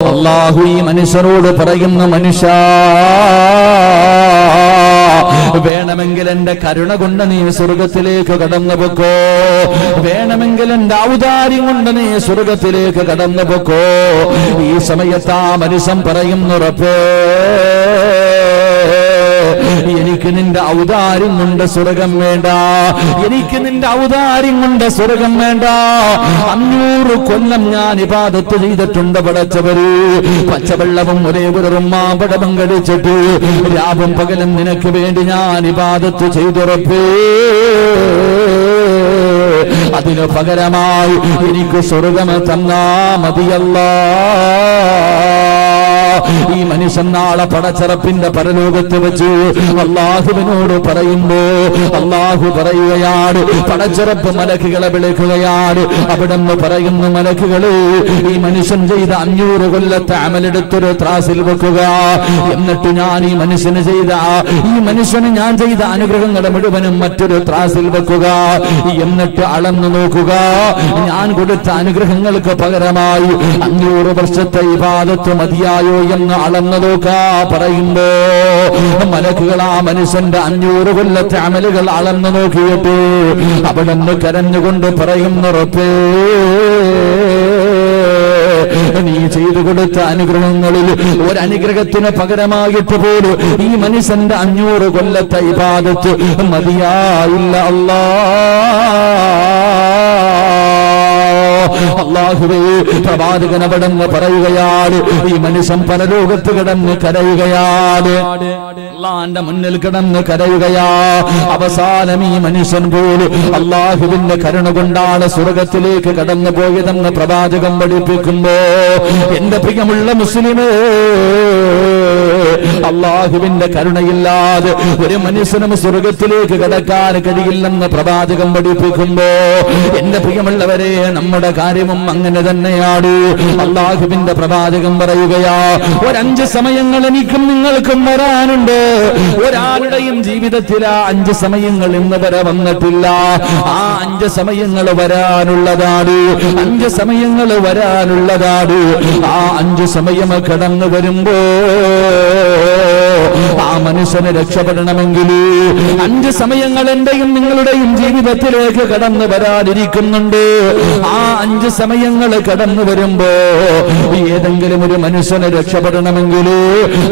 അല്ലാഹു ഈ മനുഷ്യരോട് പറയുന്ന മനുഷ്യ, വേണമെങ്കിൽ എന്റെ കരുണ കൊണ്ട് നീ സ്വർഗത്തിലേക്ക് കടന്നു പൊക്കോ, വേണമെങ്കിൽ എന്റെ ഔദാര്യം കൊണ്ട് നീ സ്വർഗത്തിലേക്ക് കടന്നു പൊക്കോ. ഈ സമയത്ത് ആ മനുഷ്യൻ പറയുന്നു, റബ്ബേ എനിക്ക് നിന്റെ ഔദാര്യം കൊണ്ട് സ്വർഗം വേണ്ട, എനിക്ക് നിന്റെ ഔദാര്യം കൊണ്ട് സ്വർഗം വേണ്ട. 500 കൊല്ലം ഞാൻ ഇബാദത്ത് ചെയ്തിട്ടുണ്ട് പടച്ചവര്, പച്ചവെള്ളവും ഒരേ ഒരു റുമ്മാമ്പഴവും കഴിച്ചിട്ട് രാവും പകലും നിനക്ക് വേണ്ടി ഞാൻ ഇബാദത്ത് ചെയ്തുറപ്പേ, അതിനു പകരമായി എനിക്ക് സ്വർഗം തന്നാ മതിയല്ലാ. ഈ മനുഷ്യൻ നാളെ പടച്ചറപ്പിന്റെ പരലോകത്ത് വെച്ച് അല്ലാഹുവിനോട് പറയുമ്പോ അല്ലാഹു പറയുകയാണ്, പടച്ചറപ്പ് മലക്കുകളെ വിളിക്കുകയാണ്. അവിടെന്ന് പറയുന്നു, മലക്കുകളെ ഈ മനുഷ്യൻ ചെയ്ത 500 കൊല്ലത്തെ അമലെടുത്തൊരു ത്രാസിൽ വെക്കുക, എന്നിട്ട് ഞാൻ ഈ മനുഷ്യന് ഞാൻ ചെയ്ത അനുഗ്രഹങ്ങളെ മുഴുവനും മറ്റൊരു ത്രാസിൽ വെക്കുക, എന്നിട്ട് അളന്നു നോക്കുക. ഞാൻ കൊടുത്ത അനുഗ്രഹങ്ങൾക്ക് പകരമായി 500 വർഷത്തെ ഇബാദത്ത് മതിയായോ എന്ന് അളന്നു നോക്കാ പറയുമ്പോ മലക്കുകൾ ആ മനുഷ്യന്റെ 500 കൊല്ലത്തെ അമലുകൾ അളന്നു നോക്കിയിട്ട് അവിടെ നിന്ന് കരഞ്ഞുകൊണ്ട് പറയുന്ന, റബ്ബേ നീ ചെയ്തു കൊടുത്ത അനുഗ്രഹങ്ങളിൽ ഒരനുഗ്രഹത്തിന് പകരമായിട്ട് പോലും ഈ മനുഷ്യന്റെ 500 കൊല്ലത്തെ ഇബാദത്ത് മതിയായില്ല അല്ലാ. അല്ലാഹുവേ, പ്രവാചകൻ അവിടെന്ന് പറയുകയാണ്, ഈ മനുഷ്യൻ പരലോകത്ത് കിടന്ന് കരയുകയാണ്, അല്ലാഹുവിന്റെ മുന്നിൽ കിടന്ന് കരയുകയാ. അവസാനം ഈ മനുഷ്യൻ പോലും അല്ലാഹുവിന്റെ കരുണ കൊണ്ടാണ് സ്വർഗത്തിലേക്ക് കടന്നു പോയതെന്ന് പ്രവാചകൻ പഠിപ്പിക്കുമ്പോ, എന്റെ പ്രിയമുള്ള മുസ്ലിമേ, അല്ലാഹുവിന്റെ കരുണയില്ലാതെ ഒരു മനുഷ്യനും സ്വർഗത്തിലേക്ക് കടക്കാൻ കഴിയില്ലെന്ന് പ്രവാചകൻ പഠിപ്പിക്കുമ്പോ, എന്റെ പ്രിയമുള്ളവരെ, നമ്മുടെ കാര്യവും അങ്ങനെ തന്നെയാണ്. അല്ലാഹുവിന്റെ പ്രവാചകൻ പറയുകയാ, 5 സമയങ്ങൾ എനിക്കും നിങ്ങൾക്കും വരാനുണ്ട്. ഒരാളുടെയും ജീവിതത്തിൽ ആ 5 സമയങ്ങൾ ഇന്ന് വരെ വന്നിട്ടില്ല. ആ 5 സമയങ്ങൾ വരാനുള്ളതാണ്, 5 സമയങ്ങൾ വരാനുള്ളതാണ്. ആ 5 സമയം കടന്നു വരുമ്പോ ആ മനുഷ്യന് രക്ഷപ്പെടണമെങ്കിൽ 5 സമയങ്ങൾ എന്റെയും നിങ്ങളുടെയും ജീവിതത്തിലേക്ക് കടന്നു വരാനിരിക്കുന്നുണ്ട്. ആ 5 സമയങ്ങൾ കടന്നു വരുമ്പോ ഏതെങ്കിലും ഒരു മനുഷ്യന് രക്ഷപ്പെടണമെങ്കിൽ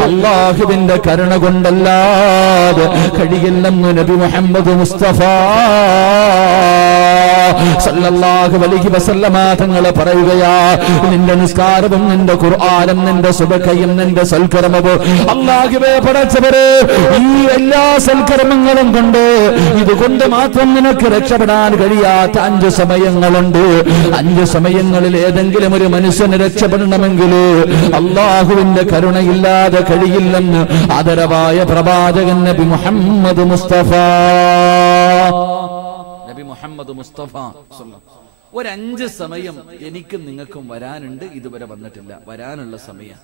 അല്ലാഹുവിന്റെ കരുണ കൊണ്ടല്ലാതെ കഴിയില്ലെന്ന് നബി മുഹമ്മദ് മുസ്തഫ സല്ലല്ലാഹു അലൈഹി വസല്ലമ തങ്ങൾ പറയുകയാ, നിന്റെ നിസ്കാരവും നിന്റെ ഖുർആനും നിന്റെ സുബഹയും നിന്റെ സൽക്കർമ്മവും അല്ലാഹുവേ പടച്ചവരെ, ഈ എല്ലാ സൽക്കർമ്മങ്ങളും കൊണ്ട് ഇതുകൊണ്ട് മാത്രം നിനക്ക് രക്ഷപ്പെടാൻ കഴിയാത്ത 5 സമയങ്ങളുണ്ട്. 5 സമയങ്ങളിൽ ഏതെങ്കിലും ഒരു മനുഷ്യന് രക്ഷപ്പെടണമെങ്കിൽ അല്ലാഹുവിന്റെ കരുണയില്ലാതെ കഴിയില്ലെന്ന് ആദരവായ പ്രവാചകൻ നബി മുഹമ്മദ് മുസ്തഫ ഒരു 5 സമയം എനിക്കും നിങ്ങൾക്കും വരാനുണ്ട്, ഇതുവരെ വന്നിട്ടില്ല, വരാനുള്ള സമയം.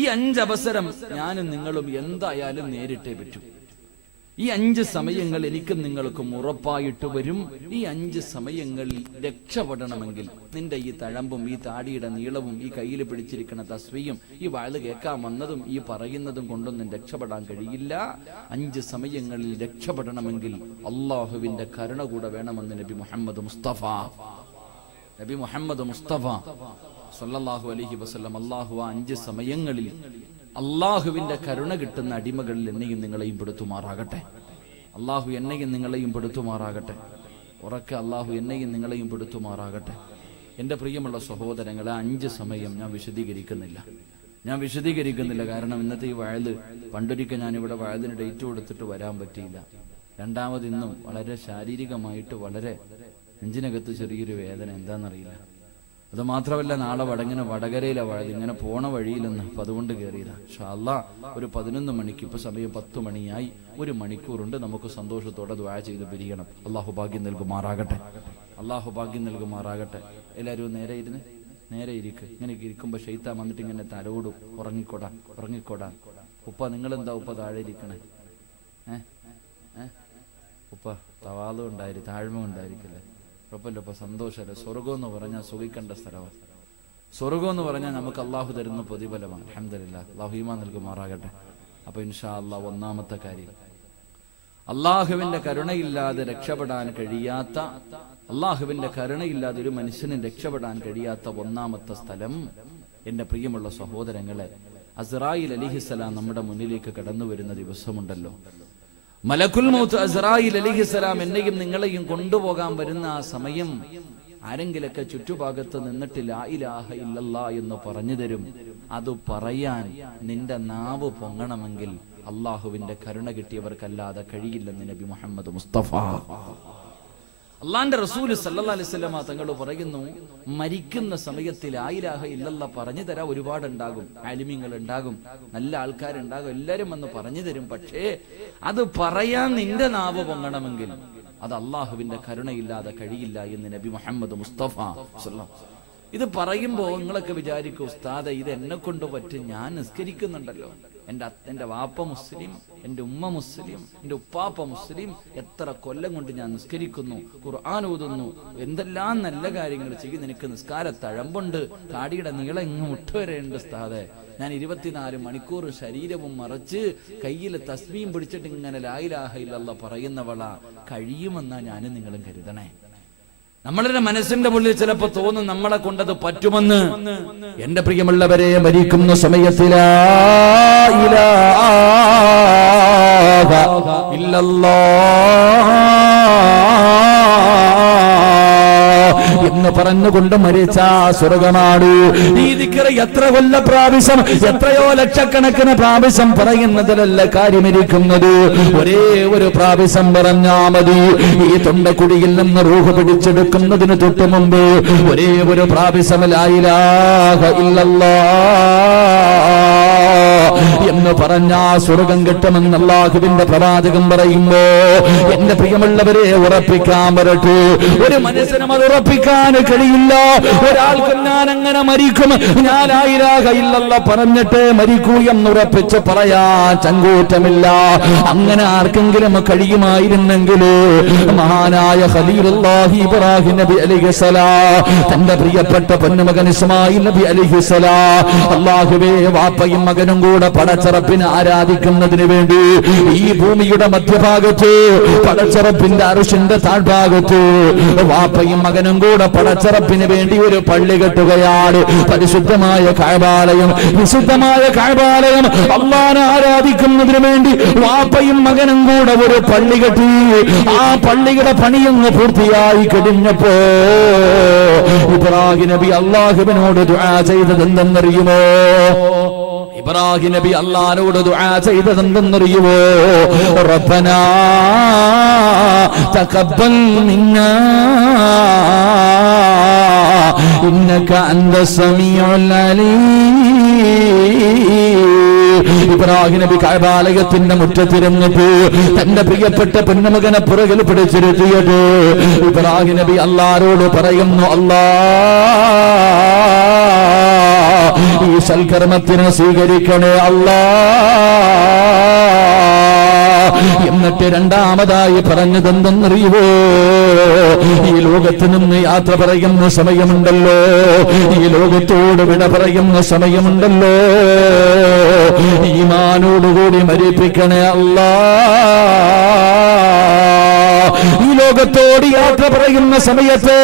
ഈ 5 അവസരം ഞാനും നിങ്ങളും എന്തായാലും നേരിട്ടേ പറ്റൂ. ഈ 5 സമയങ്ങൾ എനിക്കും നിങ്ങൾക്കും ഉറപ്പായിട്ട് വരും. ഈ 5 സമയങ്ങളിൽ രക്ഷപ്പെടണമെങ്കിൽ നിന്റെ ഈ തഴമ്പും ഈ താടിയുടെ നീളവും ഈ കയ്യിൽ പിടിച്ചിരിക്കുന്ന തസ്ബീഹും ഈ വാഴ് കേൾക്കാൻ വന്നതും ഈ പറയുന്നതും കൊണ്ടൊന്നും രക്ഷപ്പെടാൻ കഴിയില്ല. 5 സമയങ്ങളിൽ രക്ഷപ്പെടണമെങ്കിൽ അല്ലാഹുവിന്റെ കരുണ കൂടെ വേണമെന്ന് നബി മുഹമ്മദ് മുസ്തഫ സല്ലല്ലാഹു അലൈഹി വസല്ലം. അല്ലാഹു ആ 5 സമയങ്ങളിൽ അല്ലാഹുവിന്റെ കരുണ കിട്ടുന്ന അടിമകളിൽ എന്നെയും നിങ്ങളെയും പെടുത്തുമാറാകട്ടെ. അല്ലാഹു എന്നെയും നിങ്ങളെയും പെടുത്തുമാറാകട്ടെ. ഉറക്കെ അല്ലാഹു എന്നെയും നിങ്ങളെയും പെടുത്തുമാറാകട്ടെ. എൻ്റെ പ്രിയമുള്ള സഹോദരങ്ങളെ, 5 സമയം ഞാൻ വിശദീകരിക്കുന്നില്ല. കാരണം ഇന്നത്തെ ഈ വയല് പണ്ടൊരിക്കൽ ഞാനിവിടെ വയലിന് ഡേറ്റ് കൊടുത്തിട്ട് വരാൻ പറ്റിയില്ല. രണ്ടാമത് ഇന്നും വളരെ ശാരീരികമായിട്ട് വളരെ നെഞ്ചിനകത്ത് ചെറിയൊരു വേദന, എന്താണെന്നറിയില്ല. അത് മാത്രമല്ല, നാളെ വടകരയിലെ വഴി ഇങ്ങനെ പോണ വഴിയിലെന്ന്, അപ്പം അതുകൊണ്ട് കയറിയതാണ്. ഇൻഷാ അല്ലാഹ് ഒരു 11 മണിക്ക്, ഇപ്പൊ സമയം 10 മണിയായി, 1 മണിക്കൂറുണ്ട്. നമുക്ക് സന്തോഷത്തോടെ ദുആ ചെയ്ത് പിരിയണം. അല്ലാഹു ഭാഗ്യം നൽകുമാറാകട്ടെ. എല്ലാവരും നേരെ ഇരിക്ക്. ഇങ്ങനെ ഇരിക്കുമ്പോൾ ശൈത്താൻ വന്നിട്ട് ഇങ്ങനെ തലോടും, ഉറങ്ങിക്കോടാ. ഉപ്പ നിങ്ങളെന്താ ഉപ്പ താഴെ ഇരിക്കണേ? ഉപ്പ തവാദും ഉണ്ടായിരിക്കും, താഴ്മ ഉണ്ടായിരിക്കില്ലേ? കുഴപ്പമില്ല, ഇപ്പൊ സന്തോഷമല്ലേ? സ്വർഗം എന്ന് പറഞ്ഞാൽ സുഖിക്കേണ്ട സ്ഥലമാണ്. സ്വർഗം എന്ന് പറഞ്ഞാൽ നമുക്ക് അള്ളാഹു തരുന്ന പ്രതിഫലമാണ്. അൽഹംദുലില്ലാഹ്, അള്ളാഹു ഈമാൻ നൽകുമാറാകട്ടെ. അപ്പൊ ഇൻഷാ അള്ളാഹ് ഒന്നാമത്തെ കാര്യം, അള്ളാഹുവിന്റെ കരുണയില്ലാതെ രക്ഷപ്പെടാൻ കഴിയാത്ത, അള്ളാഹുവിന്റെ കരുണയില്ലാതെ ഒരു മനുഷ്യന് രക്ഷപ്പെടാൻ കഴിയാത്ത ഒന്നാമത്തെ സ്ഥലം, എന്റെ പ്രിയമുള്ള സഹോദരങ്ങളെ, അസ്റായിൽ അലൈഹിസ്സലാം നമ്മുടെ മുന്നിലേക്ക് കടന്നു വരുന്ന ദിവസമുണ്ടല്ലോ. മലക്കുൽ മൗത്ത് അസ്റായിൽ അലൈഹിസ്സലാം എന്നെയും നിങ്ങളെയും കൊണ്ടുപോകാൻ വരുന്ന ആ സമയം, ആരെങ്കിലൊക്കെ ചുറ്റുഭാഗത്ത് നിന്നിട്ട് ലാ ഇലാഹ ഇല്ലല്ലാ എന്ന് പറഞ്ഞു തരും. അത് പറയാൻ നിന്റെ നാവ് പൊങ്ങണമെങ്കിൽ അള്ളാഹുവിന്റെ കരുണ കിട്ടിയവർക്കല്ലാതെ കഴിയില്ലെന്ന് നബി മുഹമ്മദ് മുസ്തഫ. അള്ളാന്റെ റസൂല് സല്ലല്ലാഹു അലൈഹി വസല്ലമ തങ്ങൾ പറയുന്നു, മരിക്കുന്ന സമയത്ത് ലാ ഇലാഹ ഇല്ലല്ലാ പറഞ്ഞു തരാൻ ഒരുപാടുണ്ടാകും, ആലിമീങ്ങൾ ഉണ്ടാകും, നല്ല ആൾക്കാരുണ്ടാകും, എല്ലാരും വന്ന് പറഞ്ഞു തരും. പക്ഷേ അത് പറയാൻ നിന്റെ നാവ് പൊങ്ങണമെങ്കിൽ അത് അള്ളാഹുവിന്റെ കരുണയില്ലാതെ കഴിയില്ല എന്ന് നബി മുഹമ്മദ് മുസ്തഫ സല്ലല്ലാഹു. ഇത് പറയുമ്പോ നിങ്ങളൊക്കെ വിചാരിക്കും, ഉസ്താദെ ഇത് എന്നെ കൊണ്ട് പറ്റും, ഞാൻ നിസ്കരിക്കുന്നുണ്ടല്ലോ, എൻ്റെ വാപ്പ മുസ്ലിം, എൻ്റെ ഉമ്മ മുസ്ലിം, എൻ്റെ ഉപ്പാപ്പ മുസ്ലിം, എത്ര കൊല്ലം കൊണ്ട് ഞാൻ നിസ്കരിക്കുന്നു, ഖുർആൻ ഓതുന്നു, എന്തെല്ലാം നല്ല കാര്യങ്ങൾ ചെയ്യും, നിനക്ക് നിസ്കാര തഴമ്പുണ്ട്, താടിയുടെ നീളം ഇങ്ങ് മുട്ടുവരെയുണ്ട് ഉസ്താദെ, ഞാൻ 24 മണിക്കൂർ ശരീരവും മറച്ച് കയ്യിൽ തസ്ബീഹ് പിടിച്ചിട്ട് ഇങ്ങനെ ലാ ഇലാഹ ഇല്ലല്ലാഹ് പറയുന്നവളാ, കഴിയുമെന്നാ ഞാനും നിങ്ങളും കരുതണേ. നമ്മളുടെ മനസ്സിന്റെ ഉള്ളിൽ ചിലപ്പോ തോന്നും നമ്മളെ കൊണ്ടത് പറ്റുമെന്ന്. എന്റെ പ്രിയമുള്ളവരെ, മരിക്കുന്ന സമയത്ത് ലാ ഇലാഹ ഇല്ലല്ലാഹ് എന്ന് പറഞ്ഞുകൊണ്ട് മരിച്ച സ്വർഗമാണ്. ഈ ദിക്ർ എത്ര കൊല്ല പ്രാവശ്യം, എത്രയോ ലക്ഷക്കണക്കിന് പ്രാവശ്യം പറയുന്നതിലല്ല കാര്യമിരിക്കുന്നത്. ഒരേ ഒരു പ്രാവശ്യം പറഞ്ഞാ മതി. ഈ തൊണ്ടക്കുടിയിൽ നിന്ന് റൂഹ് പിടിച്ചെടുക്കുന്നതിന് തൊട്ട് മുമ്പ് ഒരേ ഒരു പ്രാവശ്യം ലാ ഇലാഹ ഇല്ലല്ലാഹ് എന്ന് പറഞ്ഞാ സ്വർഗം കിട്ടുമെന്ന് അല്ലാഹുവിന്റെ പ്രവാചകൻ പറയുമ്പോ, എന്റെ പ്രിയമുള്ളവരെ ഉറപ്പിക്കാൻ വരട്ടെ, ഒരു മനുഷ്യനും അത് ഉറപ്പിക്കാൻ കഴിയില്ല. ഒരാൾക്ക് ഞാൻ അങ്ങനെ മരിക്കും, ഞാൻ ലാ ഇലാഹ ഇല്ലല്ലാഹ് പറഞ്ഞിട്ട് മരിക്കൂ എന്നുറപ്പിച്ച് പറയാൻ ചങ്കൂറ്റമില്ല. അങ്ങനെ ആർക്കെങ്കിലും കഴിയുമായിരുന്നെങ്കിൽ മഹാനായ ഖലീലുല്ലാഹി ഇബ്രാഹിം നബി അലൈഹിസ്സലാം തന്റെ പ്രിയപ്പെട്ട പൊന്നുമകൻ ഇസ്മായിൽ നബി അലൈഹിസ്സലാം, അല്ലാഹുവേ വാപ്പയും മകനും കൂടെ പടച്ചറപ്പിനെ ആരാധിക്കുന്നതിന് വേണ്ടി ഈ ഭൂമിയുടെ മധ്യഭാഗത്ത് പടച്ചറപ്പിന്റെ അർശിന്റെ താഴ്ഭാഗത്ത് വാപ്പയും മകനും കൂടെ പടച്ചറപ്പിന് വേണ്ടി ഒരു പള്ളി കെട്ടുകയാണ്. പരിശുദ്ധമായ കഅബാലയം, വിശുദ്ധമായ കഅബാലയം അല്ലാഹുവിനെ ആരാധിക്കുന്നതിന് വേണ്ടി വാപ്പയും മകനും കൂടെ ഒരു പള്ളി കെട്ടി. ആ പള്ളിയുടെ പണിയൊന്ന് പൂർത്തിയായി കഴിഞ്ഞപ്പോ ഇബ്രാഹിം നബി അല്ലാഹുവിനോട് ദുആ ചെയ്തത് എന്തെന്നറിയുമോ? ഇബ്രാഹിം നബി അല്ലാഹുവോട് ദുആ ചെയ്തത് എന്തെന്നറിയുമോ? റബ്ബനാ തഖബ്ബൽ മിന്നാ ഇന്നക അന്ത സമീഉൽ അലീം. ഇബ്രാഹിം നബി കഅബാലയത്തിന്റെ മുറ്റത്തിരുന്നിട്ട് തന്റെ പ്രിയപ്പെട്ട പൊന്നുമകനെ പുറകിൽ പിടിച്ചിരുത്തിയിട്ട് ഇബ്രാഹിം നബി അല്ലാഹുവോട് പറയുന്നു, അല്ലാഹ് ഈ സൽക്കർമ്മത്തിനെ സ്വീകരിക്കണേ അല്ലാഹ്. എന്നിട്ട് രണ്ടാമതായി പറഞ്ഞത് എന്തെന്നറിയുവോ? ഈ ലോകത്ത് നിന്ന് യാത്ര പറയുന്ന സമയമുണ്ടല്ലോ, ഈ ലോകത്തോട് വിട പറയുന്ന സമയമുണ്ടല്ലോ, ഈമാനോടുകൂടി മരിപ്പിക്കണേ അല്ലാഹ്. ഈ ലോകത്തോട് യാത്ര പറയുന്ന സമയത്ത്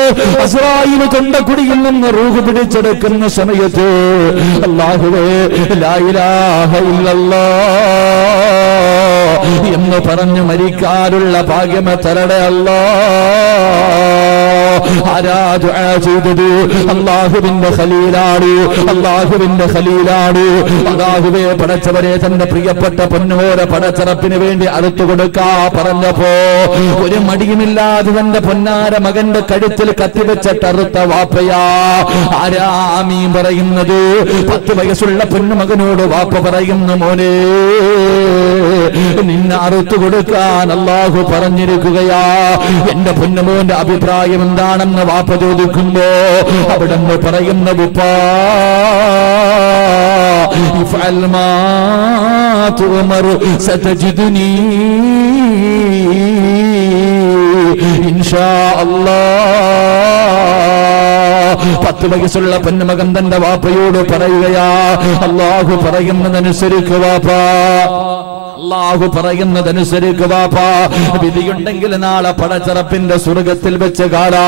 അസ്റായീൽ തൊണ്ടക്കുടിയിൽ നിന്ന് റൂഹ് പിടിച്ചെടുക്കുന്ന സമയത്ത് അല്ലാഹുവേ ലാ ഇലാഹ ഇല്ലല്ലാഹ് എന്ന് പറഞ്ഞു മരിക്കാനുള്ള ഭാഗ്യം തരണേ അല്ലാഹ്. ആരാ ദുആ ചെയ്തത്? അല്ലാഹുവിന്റെ ഖലീലാണ്, അല്ലാഹുവിന്റെ ഖലീലാണ്. അല്ലാഹുവേ പടച്ചവരെ തന്റെ പ്രിയപ്പെട്ട പൊന്നോര പടച്ചറപ്പിന് വേണ്ടി അറുത്തു കൊടുക്കാ പറഞ്ഞപ്പോ ഒരു മടിയുമില്ലാതെ തന്റെ പൊന്നാര മകന്റെ കഴുത്തിൽ കത്തിവെച്ചിട്ട് അറുത്ത വാപ്പയാ. ആരാ ആമീൻ പറയുന്നത്? 10 വയസ്സുള്ള പൊന്നുമകനോട് വാപ്പ പറയുന്നു, മോനെ നിന്നെ അറുത്തു കൊടുക്കാൻ അല്ലാഹു പറഞ്ഞിരിക്കുകയാ. എന്റെ പൊന്നുമോന്റെ അഭിപ്രായം എന്താണെന്ന് വാപ്പ ചോദിക്കുമ്പോ അവിടെ നിന്ന് പറയുന്ന ഉപ്പാ ഇഫ്അൽ മാ തുമർ സതജിദുനി ഇൻഷാ അല്ലാഹ്. 10 വയസ്സുള്ള പെൺമകൻ തന്റെ വാപ്പയോട് പറയുകയാ, അല്ലാഹു പറയുന്നതനുസരിക്കുക വാപ്പാ, അല്ലാഹു പറയുന്നതനുസരിക്കുക വാപ്പാ. വിധിയുണ്ടെങ്കിൽ നാളെ പടച്ചറപ്പിന്റെ സ്വർഗത്തിൽ വെച്ച് കാണാ.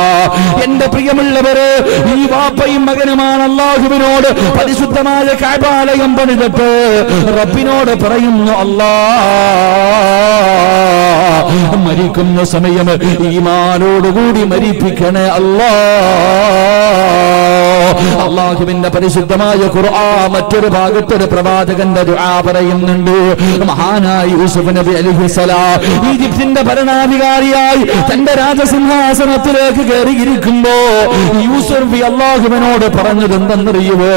എന്റെ പ്രിയമുള്ളവര്, ഈ വാപ്പയും മകനുമാണ് അല്ലാഹുവിനോട് പരിശുദ്ധമായ കഅബാലയം പണിതിട്ട് റബ്ബിനോട് പറയുന്നു, അല്ലാ മരിക്കുന്ന സമയം ഈമാനോടുകൂടി മരിപ്പിക്കണേ അല്ലാ. അല്ലാഹുവിന്റെ പരിശുദ്ധമായ ഖുർആൻ മറ്റൊരു ഭാഗത്തൊരു പ്രവാചകന്റെ ദുആ പറയുന്നുണ്ട്. മഹാനായ യൂസുഫ് നബി അലൈഹിസ്സലാം ഈജിപ്തിന്റെ ഭരണാധികാരിയായി തന്റെ രാജസിംഹാസനത്തിലേക്ക് കയറിയിരിക്കുമ്പോ യൂസുഫ് നബി അല്ലാഹുവിനോട് പറഞ്ഞതെന്തെന്നറിയുമോ?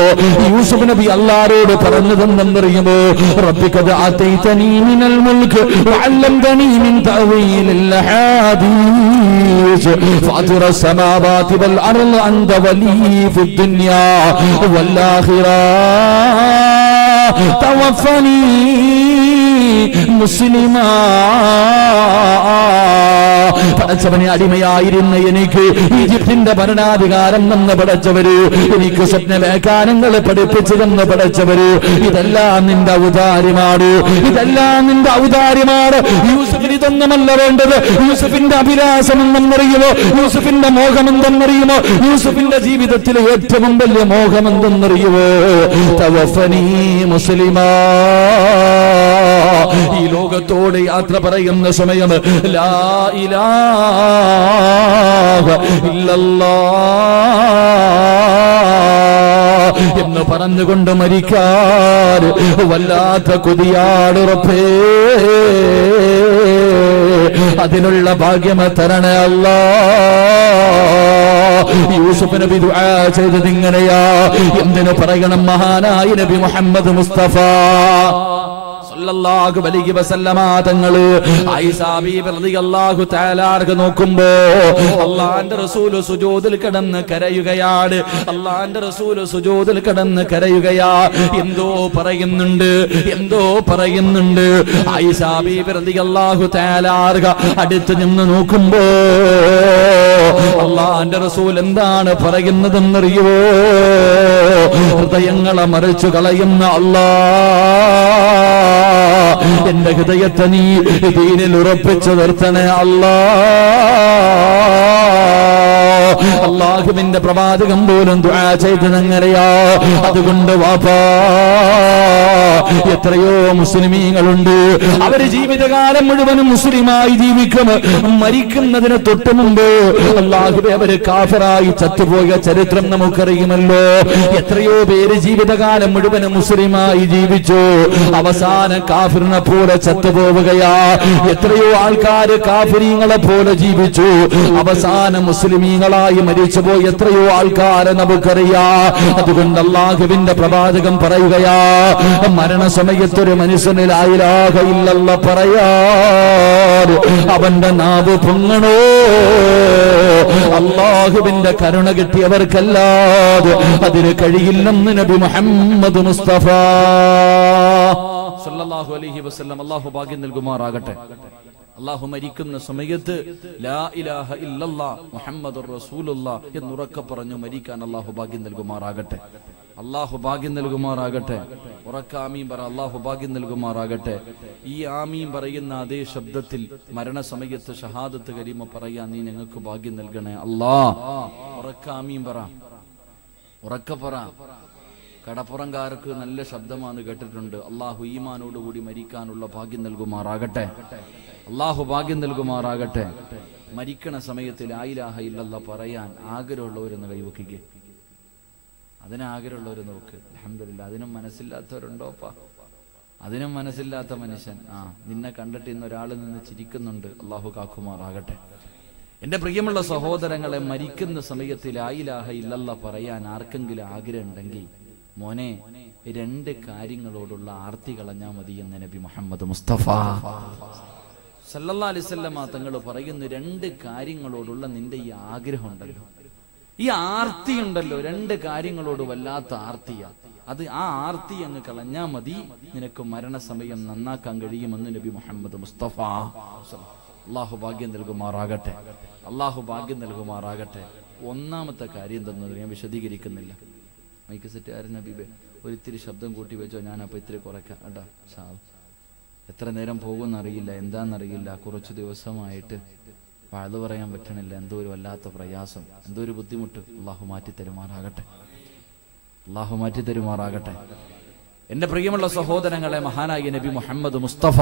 യൂസുഫ് നബി അല്ലാഹുവോട് പറഞ്ഞതെന്തെന്നറിയുമോ? റബ്ബി ഖദ് ആതൈതനീ മിനൽ മുൽക് വഅല്ലംതനീ മിൻ തഅവീലിൽ ഹദീസ് ഫാതിറസ് സമാവാതി വൽ അർള് അൻത വലി ഫിദ് ദുനിയാ വൽ ആഖിറ തവഫനി മുസ്ലിമാ. പടച്ചവനെ, അടിമയായിരുന്ന എനിക്ക് ഈജിപ്തിന്റെ ഭരണാധികാരം തന്ന് പടച്ചവര്, എനിക്ക് സ്വപ്നവ്യാഖ്യാനങ്ങൾ പഠിപ്പിച്ചു തന്ന് പടച്ചവര്, ഇതെല്ലാം നിന്റെ ഔദാര്യമാണ്, ഇതെല്ലാം നിന്റെ ഔദാര്യമാണ്. യൂസുഫിന് ഇതൊന്നുമല്ല വേണ്ടത്. യൂസുഫിന്റെ അഭിലാഷം എന്തെന്നറിയുമോ? യൂസുഫിന്റെ മോഹം എന്തെന്നറിയുമോ? യൂസുഫിന്റെ ജീവിതത്തിലെ ഏറ്റവും വലിയ മോഹം എന്തെന്നറിയുമോ? തവഫനി മുസ്ലിമാ. ഈ ലോകത്തോട് യാത്ര പറയുന്ന സമയം ലാ ഇലാഹ ഇല്ലല്ലാഹ് എന്ന് പറഞ്ഞുകൊണ്ട് മരിക്കാൻ വല്ലാത്ത കൊതിയാണ് റബ്ബേ. അതിനുള്ള ഭാഗ്യം തരണേ അല്ലാ. യൂസുഫ് നബി ദുആ ചെയ്തത് ഇങ്ങനെയാ. എന്തിനു പറയണം? മഹാനായ നബി മുഹമ്മദ് മുസ്തഫ സല്ലല്ലാഹു അലൈഹി വസല്ലമ തങ്ങള് ആയിഷാ ബീബി റളിയല്ലാഹു തആല അൻഹ നോക്കുമ്പോ അല്ലാഹുവിന്റെ റസൂൽ സുജൂദിൽ കിടന്ന് കരയുകയാണ്. അല്ലാഹുവിന്റെ റസൂൽ സുജൂദിൽ കിടന്ന് കരയുകയാ. എന്തോ പറയുന്നുണ്ട്, എന്തോ പറയുന്നുണ്ട്. ആയിഷാ ബീബി റളിയല്ലാഹു തആല അൻഹ അടുത്ത് നിന്ന് നോക്കുമ്പോ അല്ലാഹുവിന്റെ റസൂൽ എന്താണ് പറയുന്നതെന്നറിയുമോ? ഹൃദയങ്ങളെ മറിച്ചു കളയുന്ന അല്ലാഹ്, എന്റെ ഹൃദയത്തെ നീ ദീനിൽ ഉറപ്പിച്ചു നിർത്തണേ അല്ലാ. അല്ലാഹുവിന്റെ പ്രവാചകൻ പോലും ദുആ ചെയ്തതെങ്ങനെയാ. അതുകൊണ്ട് വാപ്പാ, എത്രയോ മുസ്ലിമീങ്ങളുണ്ട്, അവര് ജീവിതകാലം മുഴുവനും മുസ്ലിമായി ജീവിക്കും. മരിക്കുന്നതിന് തൊട്ട് മുമ്പ് അല്ലാഹുവേ അവര് കാഫിറായി ചത്തുപോയ ചരിത്രം നമുക്കറിയുമല്ലോ. എത്രയോ പേര് ജീവിതകാലം മുഴുവനും മുസ്ലിമായി ജീവിച്ചു, അവസാനം കാഫിറിനെ പോലെ ചത്തുപോവുകയാ. എത്രയോ ആൾക്കാര് കാഫിരീങ്ങളെ പോലെ ജീവിച്ചു, അവസാനം മുസ്ലിമീങ്ങളായി മരിച്ചുപോയി എത്രയോ ആൾക്കാരെ നമുക്കറിയാ. അതുകൊണ്ട് അല്ലാഹുവിന്റെ പ്രവാചകൻ പറയുകയാ, മരണസമയത്തൊരു മനുഷ്യനിൽ ലാ ഇലാഹ ഇല്ലല്ലാഹ് പറയാൻ അവന്റെ നാവ് പൊങ്ങണോ? അല്ലാഹുവിന്റെ കരുണ കിട്ടിയവർക്കല്ലാതെ അതിന് കഴിയില്ലെന്ന് നബി മുഹമ്മദ് മുസ്തഫ സല്ലല്ലാഹു അലൈഹി വസല്ലം. അല്ലാഹു ഭാഗ്യം നൽകുമാറാകട്ടെ. അല്ലാഹു മരിക്കുന്ന സമയത്ത് ലാ ഇലാഹ ഇല്ലല്ലാഹ് മുഹമ്മദുർ റസൂലുള്ളാഹ് എന്നുറക്കെ പറഞ്ഞു മരിക്കാൻ അല്ലാഹു ഭാഗ്യം നൽകുമാറാകട്ടെ. അല്ലാഹു ഭാഗ്യം നൽകുമാറാകട്ടെ. ഉറക്ക ആമീൻ പറ. അല്ലാഹു ഭാഗ്യം നൽകുമാറാകട്ടെ. ഈ ആമീൻ പറയുന്ന അതേ ശബ്ദത്തിൽ മരണസമയത്ത് ഷഹാദത്ത് കരീമ പറയാൻ നീ ഞങ്ങൾക്ക് ഭാഗ്യം നൽകണേ അല്ലാ. ഉറക്ക ആമീൻ പറ, ഉറക്ക പറ. കടപ്പുറംകാർക്ക് നല്ല ശബ്ദമാണ് കേട്ടിട്ടുണ്ട്. അല്ലാഹു ഈമാനോടുകൂടി മരിക്കാനുള്ള ഭാഗ്യം നൽകുമാറാകട്ടെ. അല്ലാഹു ഭാഗ്യം നൽകുമാറാകട്ടെ. മരിക്കണ സമയത്ത് ലാ ഇലാഹ ഇല്ലല്ലാഹ് പറയാൻ ആഗ്രഹമുള്ളവരെന്ന് കൈവയ്ക്കുക. അതിനാഗ്രഹമുള്ളവർ നോക്ക്. അൽഹംദുലില്ലാഹ്. അതിനും മനസ്സില്ലാത്തവരുണ്ടോപ്പാ? അതിനും മനസ്സില്ലാത്ത മനുഷ്യൻ. നിന്നെ കണ്ടിട്ട് ഇന്ന് ഒരാൾ നിന്ന് ചിരിക്കുന്നുണ്ട്. അല്ലാഹു കാക്കുമാറാകട്ടെ. എന്റെ പ്രിയമുള്ള സഹോദരങ്ങളെ, മരിക്കുന്ന സമയത്ത് ലാ ഇലാഹ ഇല്ലല്ലാഹ് പറയാൻ ആർക്കെങ്കിലും ആഗ്രഹം ഉണ്ടെങ്കിൽ മോനെ 2 കാര്യങ്ങളോടുള്ള ആർത്തി കളഞ്ഞാ മതി എന്ന് നബി മുഹമ്മദ് മുസ്തഫ സല്ലല്ലാഹു അലൈഹി വസല്ലം തങ്ങൾ പറയുന്ന 2 കാര്യങ്ങളോടുള്ള നിന്റെ ഈ ആഗ്രഹം ഉണ്ടല്ലോ, ഈ ആർത്തി ഉണ്ടല്ലോ, 2 കാര്യങ്ങളോട് വല്ലാത്ത ആർത്തിയാ. അത് ആ ആർത്തി അങ്ങ് കളഞ്ഞാ മതി, നിനക്ക് മരണസമയം നന്നാക്കാൻ കഴിയുമെന്ന് നബി മുഹമ്മദ് മുസ്തഫ. അല്ലാഹു ഭാഗ്യം നൽകുമാറാകട്ടെ. അല്ലാഹു ഭാഗ്യം നൽകുമാറാകട്ടെ. ഒന്നാമത്തെ കാര്യം എന്തെന്നത് ഞാൻ വിശദീകരിക്കുന്നില്ല. മൈക്ക് സെറ്റുകാരൻ നബീബെ ഒരിത്തിരി ശബ്ദം കൂട്ടി വെച്ചോ, ഞാൻ അപ്പോൾ ഇത്തിരി കുറയ്ക്കാം കേട്ടോ. എത്ര നേരം പോകുമെന്നറിയില്ല, എന്താണെന്നറിയില്ല. കുറച്ച് ദിവസമായിട്ട് വഅദ് പറയാൻ പറ്റണില്ല. എന്തോ ഒരു വല്ലാത്ത പ്രയാസം, എന്തോ ഒരു ബുദ്ധിമുട്ട്. അള്ളാഹു മാറ്റിത്തരുമാറാകട്ടെ, അള്ളാഹു മാറ്റിത്തരുമാറാകട്ടെ. എന്റെ പ്രിയമുള്ള സഹോദരങ്ങളെ, മഹാനായ നബി മുഹമ്മദ് മുസ്തഫ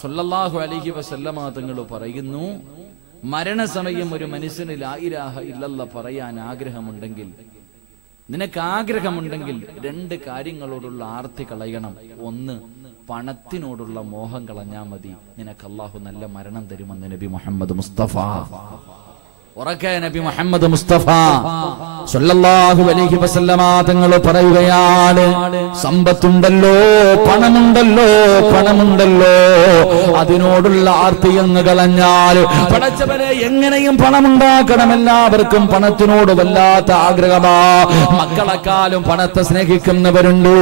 സ്വല്ലല്ലാഹു അലൈഹി വസല്ലമ തങ്ങൾ പറയുന്നു, മരണസമയം ഒരു മനുഷ്യന് ലാ ഇലാഹ ഇല്ലല്ലാഹ് പറയാൻ ആഗ്രഹമുണ്ടെങ്കിൽ, നിനക്ക് ആഗ്രഹമുണ്ടെങ്കിൽ 2 കാര്യങ്ങളോടുള്ള ആർത്തി കളയണം. ഒന്ന്, പണത്തിനോടുള്ള മോഹം കളഞ്ഞാൽ മതി, നിനക്ക് അല്ലാഹു നല്ല മരണം തരുമെന്ന് നബി മുഹമ്മദ് മുസ്തഫ. ഉറക്കെ നബി മുഹമ്മദ് മുസ്തഫ സ്വല്ലല്ലാഹു അലൈഹി വസല്ലമ തങ്ങൾ പറയുകയാണ്, സമ്പത്തുണ്ടല്ലോ, പണമുണ്ടല്ലോ, അതിനോടുള്ള ആർത്തി അങ്ങ് കളഞ്ഞാൽ, പടച്ചവനെ എങ്ങനെയും പണമുണ്ടാക്കണം. എല്ലാവർക്കും പണത്തിനോട് വല്ലാത്ത ആഗ്രഹമാ. മക്കളെക്കാളും പണത്തെ സ്നേഹിക്കുന്നവരുണ്ട്,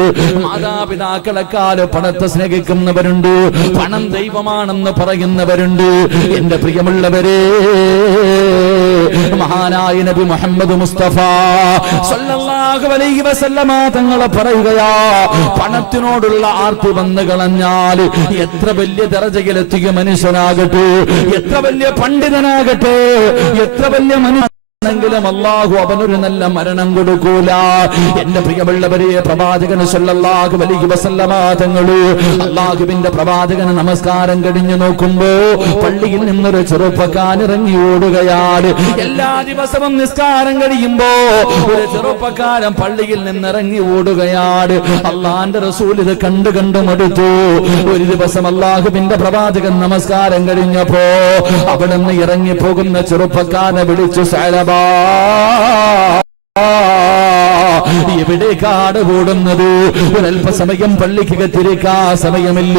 മാതാപിതാക്കളെക്കാളും പണത്തെ സ്നേഹിക്കുന്നവരുണ്ട്, പണം ദൈവമാണെന്ന് പറയുന്നവരുണ്ട്. എന്റെ പ്രിയമുള്ളവരെ, മഹാനായ നബി മുഹമ്മദ് മുസ്തഫ സ്വല്ലല്ലാഹു അലൈഹി വസല്ലമ തങ്ങൾ പറയുകയാ, പണത്തിനോടുള്ള ആർത്തി വന്നു കളഞ്ഞാൽ എത്ര വലിയ ദറജയിലെത്തിയ മനുഷ്യനാകട്ടെ, എത്ര വലിയ പണ്ഡിതനാകട്ടെ, എത്ര വലിയ മനുഷ്യൻ െങ്കിലും അല്ലാഹു അവനൊരു നല്ല മരണം കൊടുക്കൂല. എന്റെ പ്രിയമുള്ളവരെ, പ്രവാചകൻ സ്വല്ലല്ലാഹു അലൈഹി വസല്ലമ തങ്ങൾ, അല്ലാഹുവിന്റെ പ്രവാചകൻ നമസ്കാരം കഴിഞ്ഞു നോക്കുമ്പോ പള്ളിയിൽ നിന്നൊരു ചെറുപ്പക്കാരൻ ഇറങ്ങി ഓടുകയാണ്. എല്ലാ ദിവസവും നിസ്കാരം കഴിയുമ്പോ ഒരു ചെറുപ്പക്കാരൻ പള്ളിയിൽ നിന്നിറങ്ങി ഓടുകയാണ്. അല്ലാഹുവിന്റെ റസൂൽ ഇത് കണ്ടു മടുത്തു. ഒരു ദിവസം അല്ലാഹുവിന്റെ പ്രവാചകൻ നമസ്കാരം കഴിഞ്ഞപ്പോ അവിടെ നിന്ന് ഇറങ്ങി പോകുന്ന ചെറുപ്പക്കാരനെ വിളിച്ചു, സഅലബ, എവിടേക്കാണ് കൂടുന്നത്? ഒരല്പസമയം പള്ളിക്ക് തിരിക്കാൻ സമയമില്ല,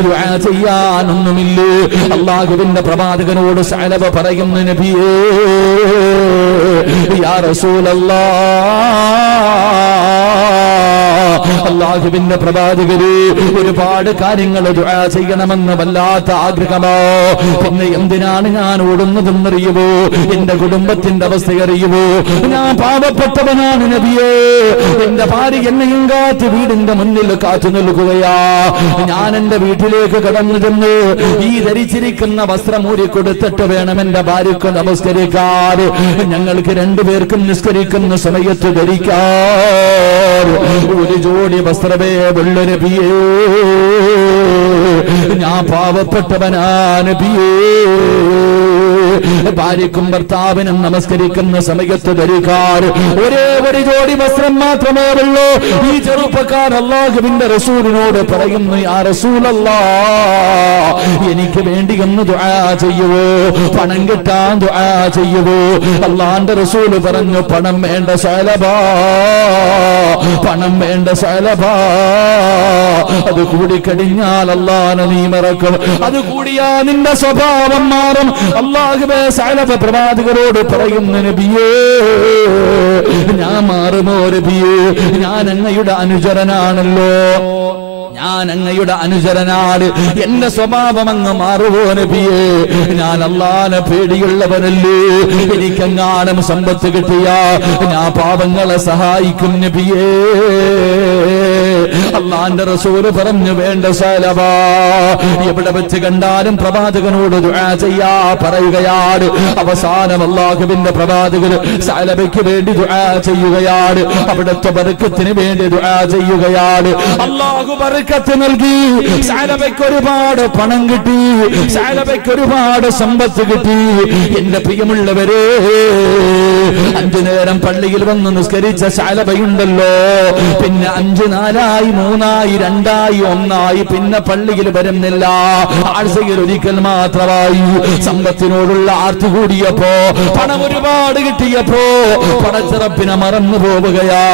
ദുആ ചെയ്യാനൊന്നുമില്ല. അല്ലാഹുവിന്റെ പ്രവാചകനോട് സഅലബ പറയുന്നു, നബിയേ, യാ റസൂലല്ലാഹ്, അല്ലാഹുവിന്റെ പ്രവാചകരെ, ഒരുപാട് കാര്യങ്ങൾ ദുആ ചെയ്യണമെന്ന് വല്ലാത്ത ആഗ്രഹമോ. പിന്നെ എന്തിനാണ് ഞാൻ ഓടുന്നതെന്നറിയുമോ? എന്റെ കുടുംബത്തിന്റെ അവസ്ഥ അറിയുമോ? ഞാൻ പാവപ്പെട്ടവനാണ് നബിയേ. എന്റെ ഭാര്യ എന്നെയും കാത്ത് വീടിന്റെ മുന്നിൽ കാത്തു നിൽക്കുകയാ. ഞാൻ എന്റെ വീട്ടിലേക്ക് കടന്നു ചെന്ന് ഈ ധരിച്ചിരിക്കുന്ന വസ്ത്രം ഊരി കൊടുത്തിട്ട് വേണം എന്റെ ഭാര്യക്ക് നമസ്കരിക്കാൻ. ഞങ്ങൾക്ക് 2 പേർക്കും നിസ്കരിക്കുന്ന സമയത്ത് ധരിക്കാൻ ഒരു ജോഡി വസ്ത്രമേ ഉള്ളു നബിയേ. ഞാൻ പാവപ്പെട്ടവനാ നബിയേ. ഭാര്യക്കും ഭർത്താവിനും നമസ്കരിക്കുന്ന സമയത്ത് ധരിക്കാൻ ഒരേ ഒരു ജോഡി വസ്ത്രം മാത്രമേ ഉള്ളൂ. ഈ ചെറുപ്പക്കാർ അല്ലാഹുവിന്റെ റസൂലിനോട് പറയുന്നു, യാ റസൂലല്ലാഹ്, എനിക്ക് വേണ്ടി ഒന്ന് ദുആ ചെയ്യുവോ? പണം കിട്ടാൻ ദുആ ചെയ്യുവോ? അല്ലാഹുവിന്റെ റസൂൽ പറഞ്ഞു, പണം വേണ്ട സഅലബാ, പണം വേണ്ട സഅലബാ. അത് കൂടിക്കഴിഞ്ഞാൽ അല്ലാഹുവിനെ നീ മറക്കും, അത് കൂടിയാ നിന്റെ സ്വഭാവം മാറും. അല്ലാഹുവേ, സഅലബ പ്രവാചകരോട് പറയുന്നു, നബിയേ, ഞാൻ മാറുമോ നബിയേ? ഞാൻ അങ്ങയുടെ അനുചരനാണല്ലോ, ഞാൻ അങ്ങയുടെ അനുചരനാണ്. എന്റെ സ്വഭാവം അങ്ങ് മാറുമോ നബിയേ? ഞാൻ അല്ലാഹുവിനെ പേടിയുള്ളവനല്ലേ. എനിക്കെങ്ങാനും സമ്പത്ത് കിട്ടിയ ഞാൻ പാവങ്ങളെ സഹായിക്കും നബിയേ. അല്ലാഹുവിന്റെ റസൂല് പറഞ്ഞു, വേണ്ട സഅലബ, എവിടെ വെച്ച് കണ്ടാലും പ്രവാചകനോട് ദുആ ചെയ്യാ പറയുകയാണ്. അവസാനം അല്ലാഹുവിന്റെ പ്രവാചകൻ സഅലബയ്ക്ക് വേണ്ടി ദുആ ചെയ്യുകയാണ്. അവിടുത്തെ ബർക്കത്തിന് വേണ്ടി ദുആ ചെയ്യുകയാണ്. അല്ലാഹു ബർക്കത്ത് നൽകി. സഅലബയ്ക്ക് ഒരുപാട് പണം കിട്ടി, സഅലബയ്ക്ക് ഒരുപാട് സമ്പത്ത് കിട്ടി. എന്റെ പ്രിയമുള്ളവരെ, 5 നേരം പള്ളിയിൽ വന്ന് നിസ്കരിച്ച സഅലബയുണ്ടല്ലോ, പിന്നെ 5 4 3 2 1 പിന്നെ പള്ളിയിൽ വരുന്നില്ല. ആഴ്ചയിൽ ഒരിക്കൽ മാത്രമായി. സമ്പത്തിനോടുള്ള ആർത്തി കൂടിയപ്പോ, പണം ഒരുപാട് കിട്ടിയപ്പോ പടച്ചിറപ്പിനെ മറന്നു പോവുകയാ,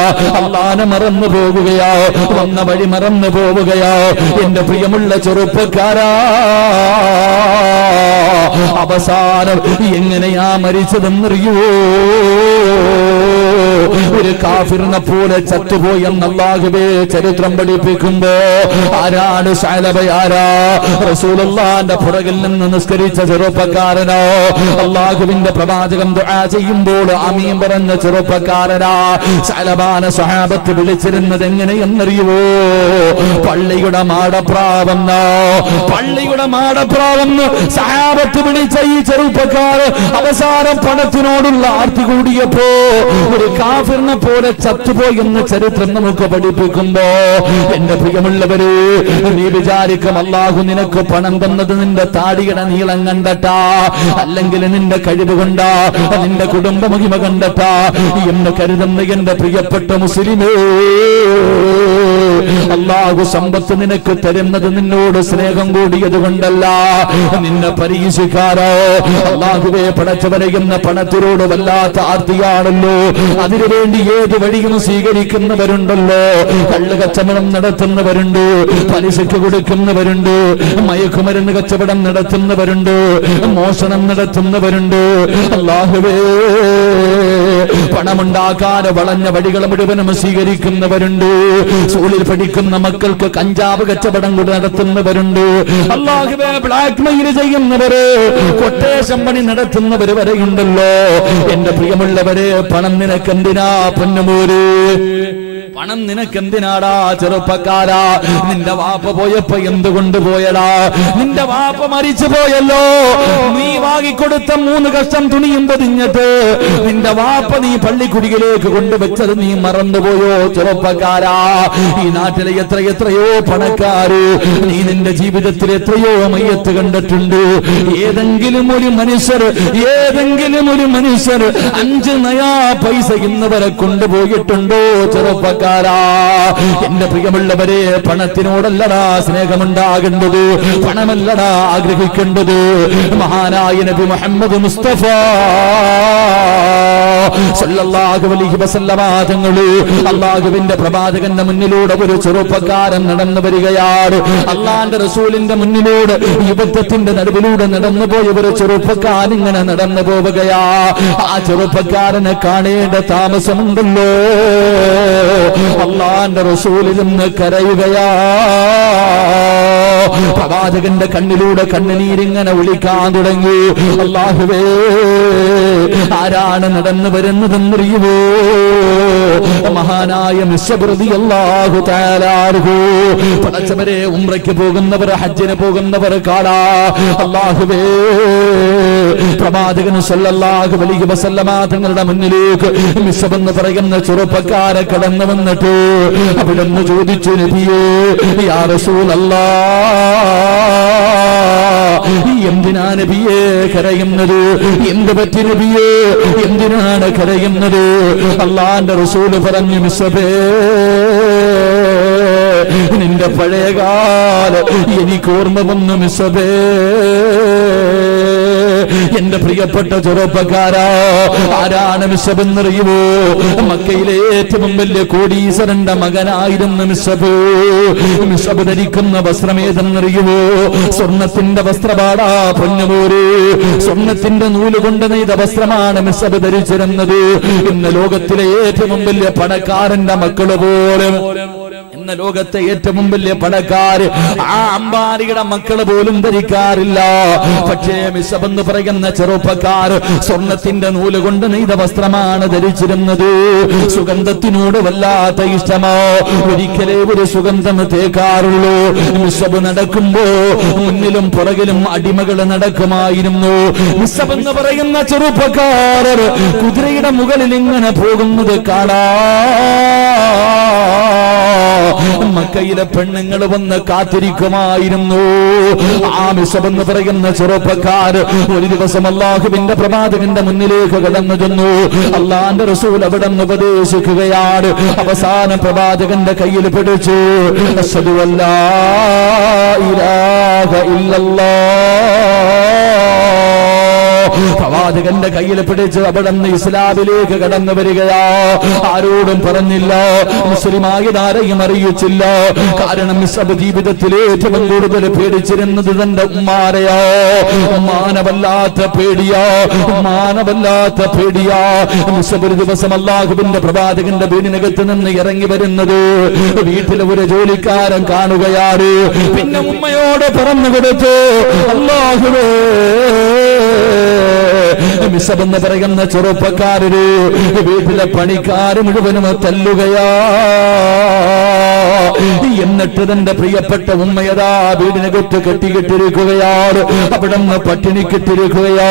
അല്ലാഹുവിനെ മറന്നു പോകുകയാ, വന്ന വഴി മറന്നു പോകുക. പോവുകയോ. എന്റെ പ്രിയമുള്ള ചെറുപ്പക്കാരാ, അവസാനം എങ്ങനെയാ മരിച്ചതെന്നറിയോ? ഒരു കാഫിറിനെ പോലെ ചത്തുപോയെന്ന് അല്ലാഹുവേ ചരിത്രം പഠിപ്പിക്കുമ്പോ ആരാണ് സഅലബ? ആരാ? റസൂലുള്ളാഹിന്റെ പുറകിൽ നിന്ന് നിസ്കരിച്ച ചെറുപ്പക്കാരനോ? അല്ലാഹുവിന്റെ പ്രവാചകൻ ദുആ ചെയ്യുമ്പോൾ ആമീൻ പറഞ്ഞ ചെറുപ്പക്കാരനാ. സഅലബാനെ സ്വഹാബത്ത് വിളിച്ചിരുന്നത് എങ്ങനെയെന്നറിയുവോ? പള്ളിയുടെ മാടപ്രാവെന്നോ, പള്ളിയുടെ മാടപ്രാവെന്ന് സഹാബത്ത് വിളിച്ച ഈ ചെറുപ്പക്കാര് അവസാനം പണത്തിനോടുള്ള ആർത്തി കൂടിയപ്പോ ഒരു കാഫിറിനെ പോലെ ചത്തുപോയി എന്ന് ചരിത്രം നമുക്ക് പഠിപ്പിക്കുമ്പോ എന്റെ പ്രിയമുള്ളവര്, നീ വിചാരിക്കും അല്ലാഹു നിനക്ക് പണം തന്നത് നിന്റെ താടിയുടെ നീളം കണ്ടട്ടാ, അല്ലെങ്കിൽ നിന്റെ കഴിവ് കൊണ്ടാ, നിന്റെ കുടുംബ മഹിമ കണ്ടട്ടാ എന്ന് കരുതുന്ന എന്റെ പ്രിയപ്പെട്ട മുസ്ലിമേ, അല്ലാഹു സമ്പത്ത് നിനക്ക് തരുന്നത് നിന്നോട് സ്നേഹം കൂടിയത് കൊണ്ടല്ല. നിന്നെ പരീക്ഷിക്കാരോ? അല്ലാഹുവേ പടച്ചവനെ എന്ന പണത്തിനോട് വല്ലാത്ത ആർത്തിയാണല്ലോ. അതിനുവേണ്ടി ഏത് വഴിയും സ്വീകരിക്കുന്നവരുണ്ടല്ലോ. കള്ള് കച്ചവടം നടത്തുന്നവരുണ്ട്, പലിശയ്ക്ക് കൊടുക്കുന്നവരുണ്ട്, മയക്കുമരുന്ന് കച്ചവടം നടത്തുന്നവരുണ്ട്, മോഷണം നടത്തുന്നവരുണ്ട്. അല്ലാഹുവേ, പണമുണ്ടാക്കാൻ വളഞ്ഞ വഴികൾ മുഴുവനും സ്വീകരിക്കുന്നവരുണ്ട്. സ്കൂളിൽ പഠിക്കുന്ന മക്കൾക്ക് കഞ്ചാവ് കച്ചവടം കൂടി നടത്തുന്നവരുണ്ട്. അല്ലാഹുവേ, ബ്ലാക്ക് മെയിൽ ചെയ്യുന്നവര്, കൊട്ടേഷൻ പണി നടത്തുന്നവര് വരെയുണ്ടല്ലോ. എന്റെ പ്രിയമുള്ളവരെ, പണം നിനക്കെന്തിനാ പൊന്നുമോര്? പണം നിനക്കെന്തിനാടാ ചെറുപ്പക്കാരാ? നിന്റെ വാപ്പ പോയപ്പോ എന്തുകൊണ്ട് പോയടാ? നിന്റെ വാപ്പ മരിച്ചു പോയല്ലോ. നീ വാങ്ങിക്കൊടുത്ത 3 കഷ്ണം തുണിയും പൊതിഞ്ഞിട്ട് നിന്റെ വാപ്പ നീ പള്ളിക്കുടിയിലേക്ക് കൊണ്ടുവച്ചത് നീ മറന്നുപോയോ ചെറുപ്പക്കാരാ? ഈ നാട്ടിലെ എത്രയോ പണക്കാര്, നീ നിന്റെ ജീവിതത്തിൽ എത്രയോ മയ്യത്ത് കണ്ടിട്ടുണ്ട്. ഏതെങ്കിലും ഒരു മനുഷ്യർ 5 നയാ പൈസ ഇന്നവരെ കൊണ്ടുപോയിട്ടുണ്ടോ ചെറുപ്പക്കാർ? എന്റെ പ്രിയമുള്ളവരെ, പണത്തിനോടല്ലടാ സ്നേഹമുണ്ടാകേണ്ടത്, പണമല്ലടാ ആഗ്രഹിക്കേണ്ടത്. മഹാനായ നബി മുഹമ്മദ് മുസ്തഫ സല്ലല്ലാഹു അലൈഹി വസല്ലമ തങ്ങള് അല്ലാഹുവിന്റെ പ്രവാചകന്റെ മുന്നിലൂടെ ഒരു ചെറുപ്പക്കാരൻ നടന്നു വരികയാണ്. അല്ലാഹുവിന്റെ റസൂലിന്റെ മുന്നിലൂടെ യുദ്ധത്തിന്റെ നടുവിലൂടെ നടന്നു പോയ ഒരു ചെറുപ്പക്കാരൻ ഇങ്ങനെ നടന്നു പോവുകയാ. ആ ചെറുപ്പക്കാരനെ കാണേണ്ട താമസമുണ്ടല്ലോ. അല്ലാഹുവിന്റെ റസൂലിൽ നിന്ന് കരയുകയാ. പ്രവാചകന്റെ കണ്ണിലൂടെ കണ്ണുനീരിങ്ങനെ ഒലിക്കാൻ തുടങ്ങി. അല്ലാഹുവേ, ആരാണ് നടന്നു വരുന്നതെന്നറിയുമോ? മഹാനായ മിസ്അബ് റളിയല്ലാഹു തആല അൻഹു. പടച്ചവരെ, ഉംറയ്ക്ക് പോകുന്നവർ, ഹജ്ജിന് പോകുന്നവർ കാണാ. അല്ലാഹുവേ, പ്രവാചകൻ സല്ലല്ലാഹു അലൈഹി വസല്ലമ തങ്ങളുടെ മുന്നിലേക്ക് മിസ്അബ് എന്ന് പറയുന്ന ചെറുപ്പക്കാരെ കടന്നു വന്നിട്ട് അവിടുന്ന് ചോദിച്ചു, നബിയേ, യാ റസൂലല്ലാഹ്, എന്തിനാ നബിയേ കരയുന്നത്? എന്ത് പറ്റി നബിയേ? എന്തിനാണ് കരയുന്നത്? അല്ലാഹുവിന്റെ റസൂല് പറഞ്ഞു, മിസ്അബേ, നിന്റെ പഴയകാലം എനിക്ക് ഓർമ്മ വന്നു മിസ്അബേ. എന്റെ പ്രിയപ്പെട്ട ചെറുപ്പക്കാരാ, ആരാണ് മിസ്അബ് എന്നറിയുമോ? മക്കയിലെ ഏറ്റവും വലിയ കോടീശ്വരന്റെ മകനായിരുന്നു മിസ്അബ്. മിസ്അബ് ധരിക്കുന്ന വസ്ത്രമേതെന്നറിയുമോ? സ്വർണത്തിന്റെ വസ്ത്രപാടാ പൊന്നുമോര്. സ്വർണത്തിന്റെ നൂല് കൊണ്ട് നെയ്ത വസ്ത്രമാണ് മിസ്അബ് ധരിച്ചിരുന്നത്. ഇന്ന് ലോകത്തിലെ ഏറ്റവും വലിയ പണക്കാരന്റെ മക്കള് പോലും, ഇന്ന് ലോകത്തെ ഏറ്റവും വലിയ പണക്കാര് ആ അംബാനിയുടെ മക്കള് പോലും ധരിക്കാറില്ല. പക്ഷേ മിസ്അബ് എന്ന് പറയുന്ന ചെറുപ്പക്കാർ സ്വർണത്തിന്റെ നൂല് കൊണ്ട് നെയ്ത വസ്ത്രമാണ് ധരിച്ചിരുന്നത്. സുഗന്ധത്തിനോട് വല്ലാത്ത ഇഷ്ടമോ, ഒരിക്കലേ ഒരു സുഗന്ധം തേക്കാറുള്ളൂ. മിസ്അബ് നടക്കുമ്പോ മുന്നിലും പുറകിലും അടിമകൾ നടക്കുമായിരുന്നു. മിസ്അബ് എന്ന് പറയുന്ന ചെറുപ്പക്കാരർ കുതിരയുടെ മുകളിൽ ഇങ്ങനെ പോകുന്നത് കാണാ. മക്കയിലെ പെണ്ണുങ്ങൾ വന്ന് കാത്തിരിക്കുമായിരുന്നു. ആ മിസ്അബ് എന്ന് പറയുന്ന ചെറുപ്പക്കാർ ഒരു ദിവസം അല്ലാഹുവിന്റെ പ്രവാചകന്റെ മുന്നിലേക്ക് കടന്നു ചെന്നു. അല്ലാഹുവിന്റെ റസൂൽ അവിടെ നിന്ന് ഉപദേശിക്കുകയാണ്. അവസാനം പ്രവാചകന്റെ കയ്യിൽ പിടിച്ചു, അശ്ഹദു അല്ലാ ഇലാഹ ഇല്ലല്ലാഹ് പ്രവാചകന്റെ കയ്യിൽ പിടിച്ച് അവിടെ നിന്ന് ഇസ്ലാമിലേക്ക് കടന്നു വരികയാ. ആരോടും പറഞ്ഞില്ല, മുസ്ലിമായതാരെയും അറിയിച്ചില്ല. കാരണം മിസ്അബ് ജീവിതത്തിൽ ഏറ്റവും കൂടുതൽ പേടിച്ചിരുന്നത് തന്റെ ഉമ്മാനെയോ. ഉമ്മാനവല്ലാത്ത പേടിയാ, ഉമ്മാനവല്ലാത്ത പേടിയാ. മിസ്അബ് ഒരു ദിവസം അല്ലാഹുവിന്റെ പ്രവാചകന്റെ വീടിനകത്ത് നിന്ന് ഇറങ്ങി വരുന്നത് വീട്ടിലെ ഒരു ജോലിക്കാരൻ കാണുകയാണ്. പിന്നെ ഉമ്മയോട് പറഞ്ഞു കൊടുത്തു, അല്ലാഹുവേ, മിസ്അബെന്ന് പറയുന്ന ചെറുപ്പക്കാരൊരു വീട്ടിലെ പണിക്കാര് മുഴുവനും തല്ലുകയാ. എന്നിട്ട് തന്റെ പ്രിയപ്പെട്ട ഉമ്മയതാ വീടിനകത്ത് കെട്ടിക്കിട്ടിരിക്കുകയാണ്. അവിടെ നിന്ന് പട്ടിണിക്കിട്ടിരിക്കുകയോ.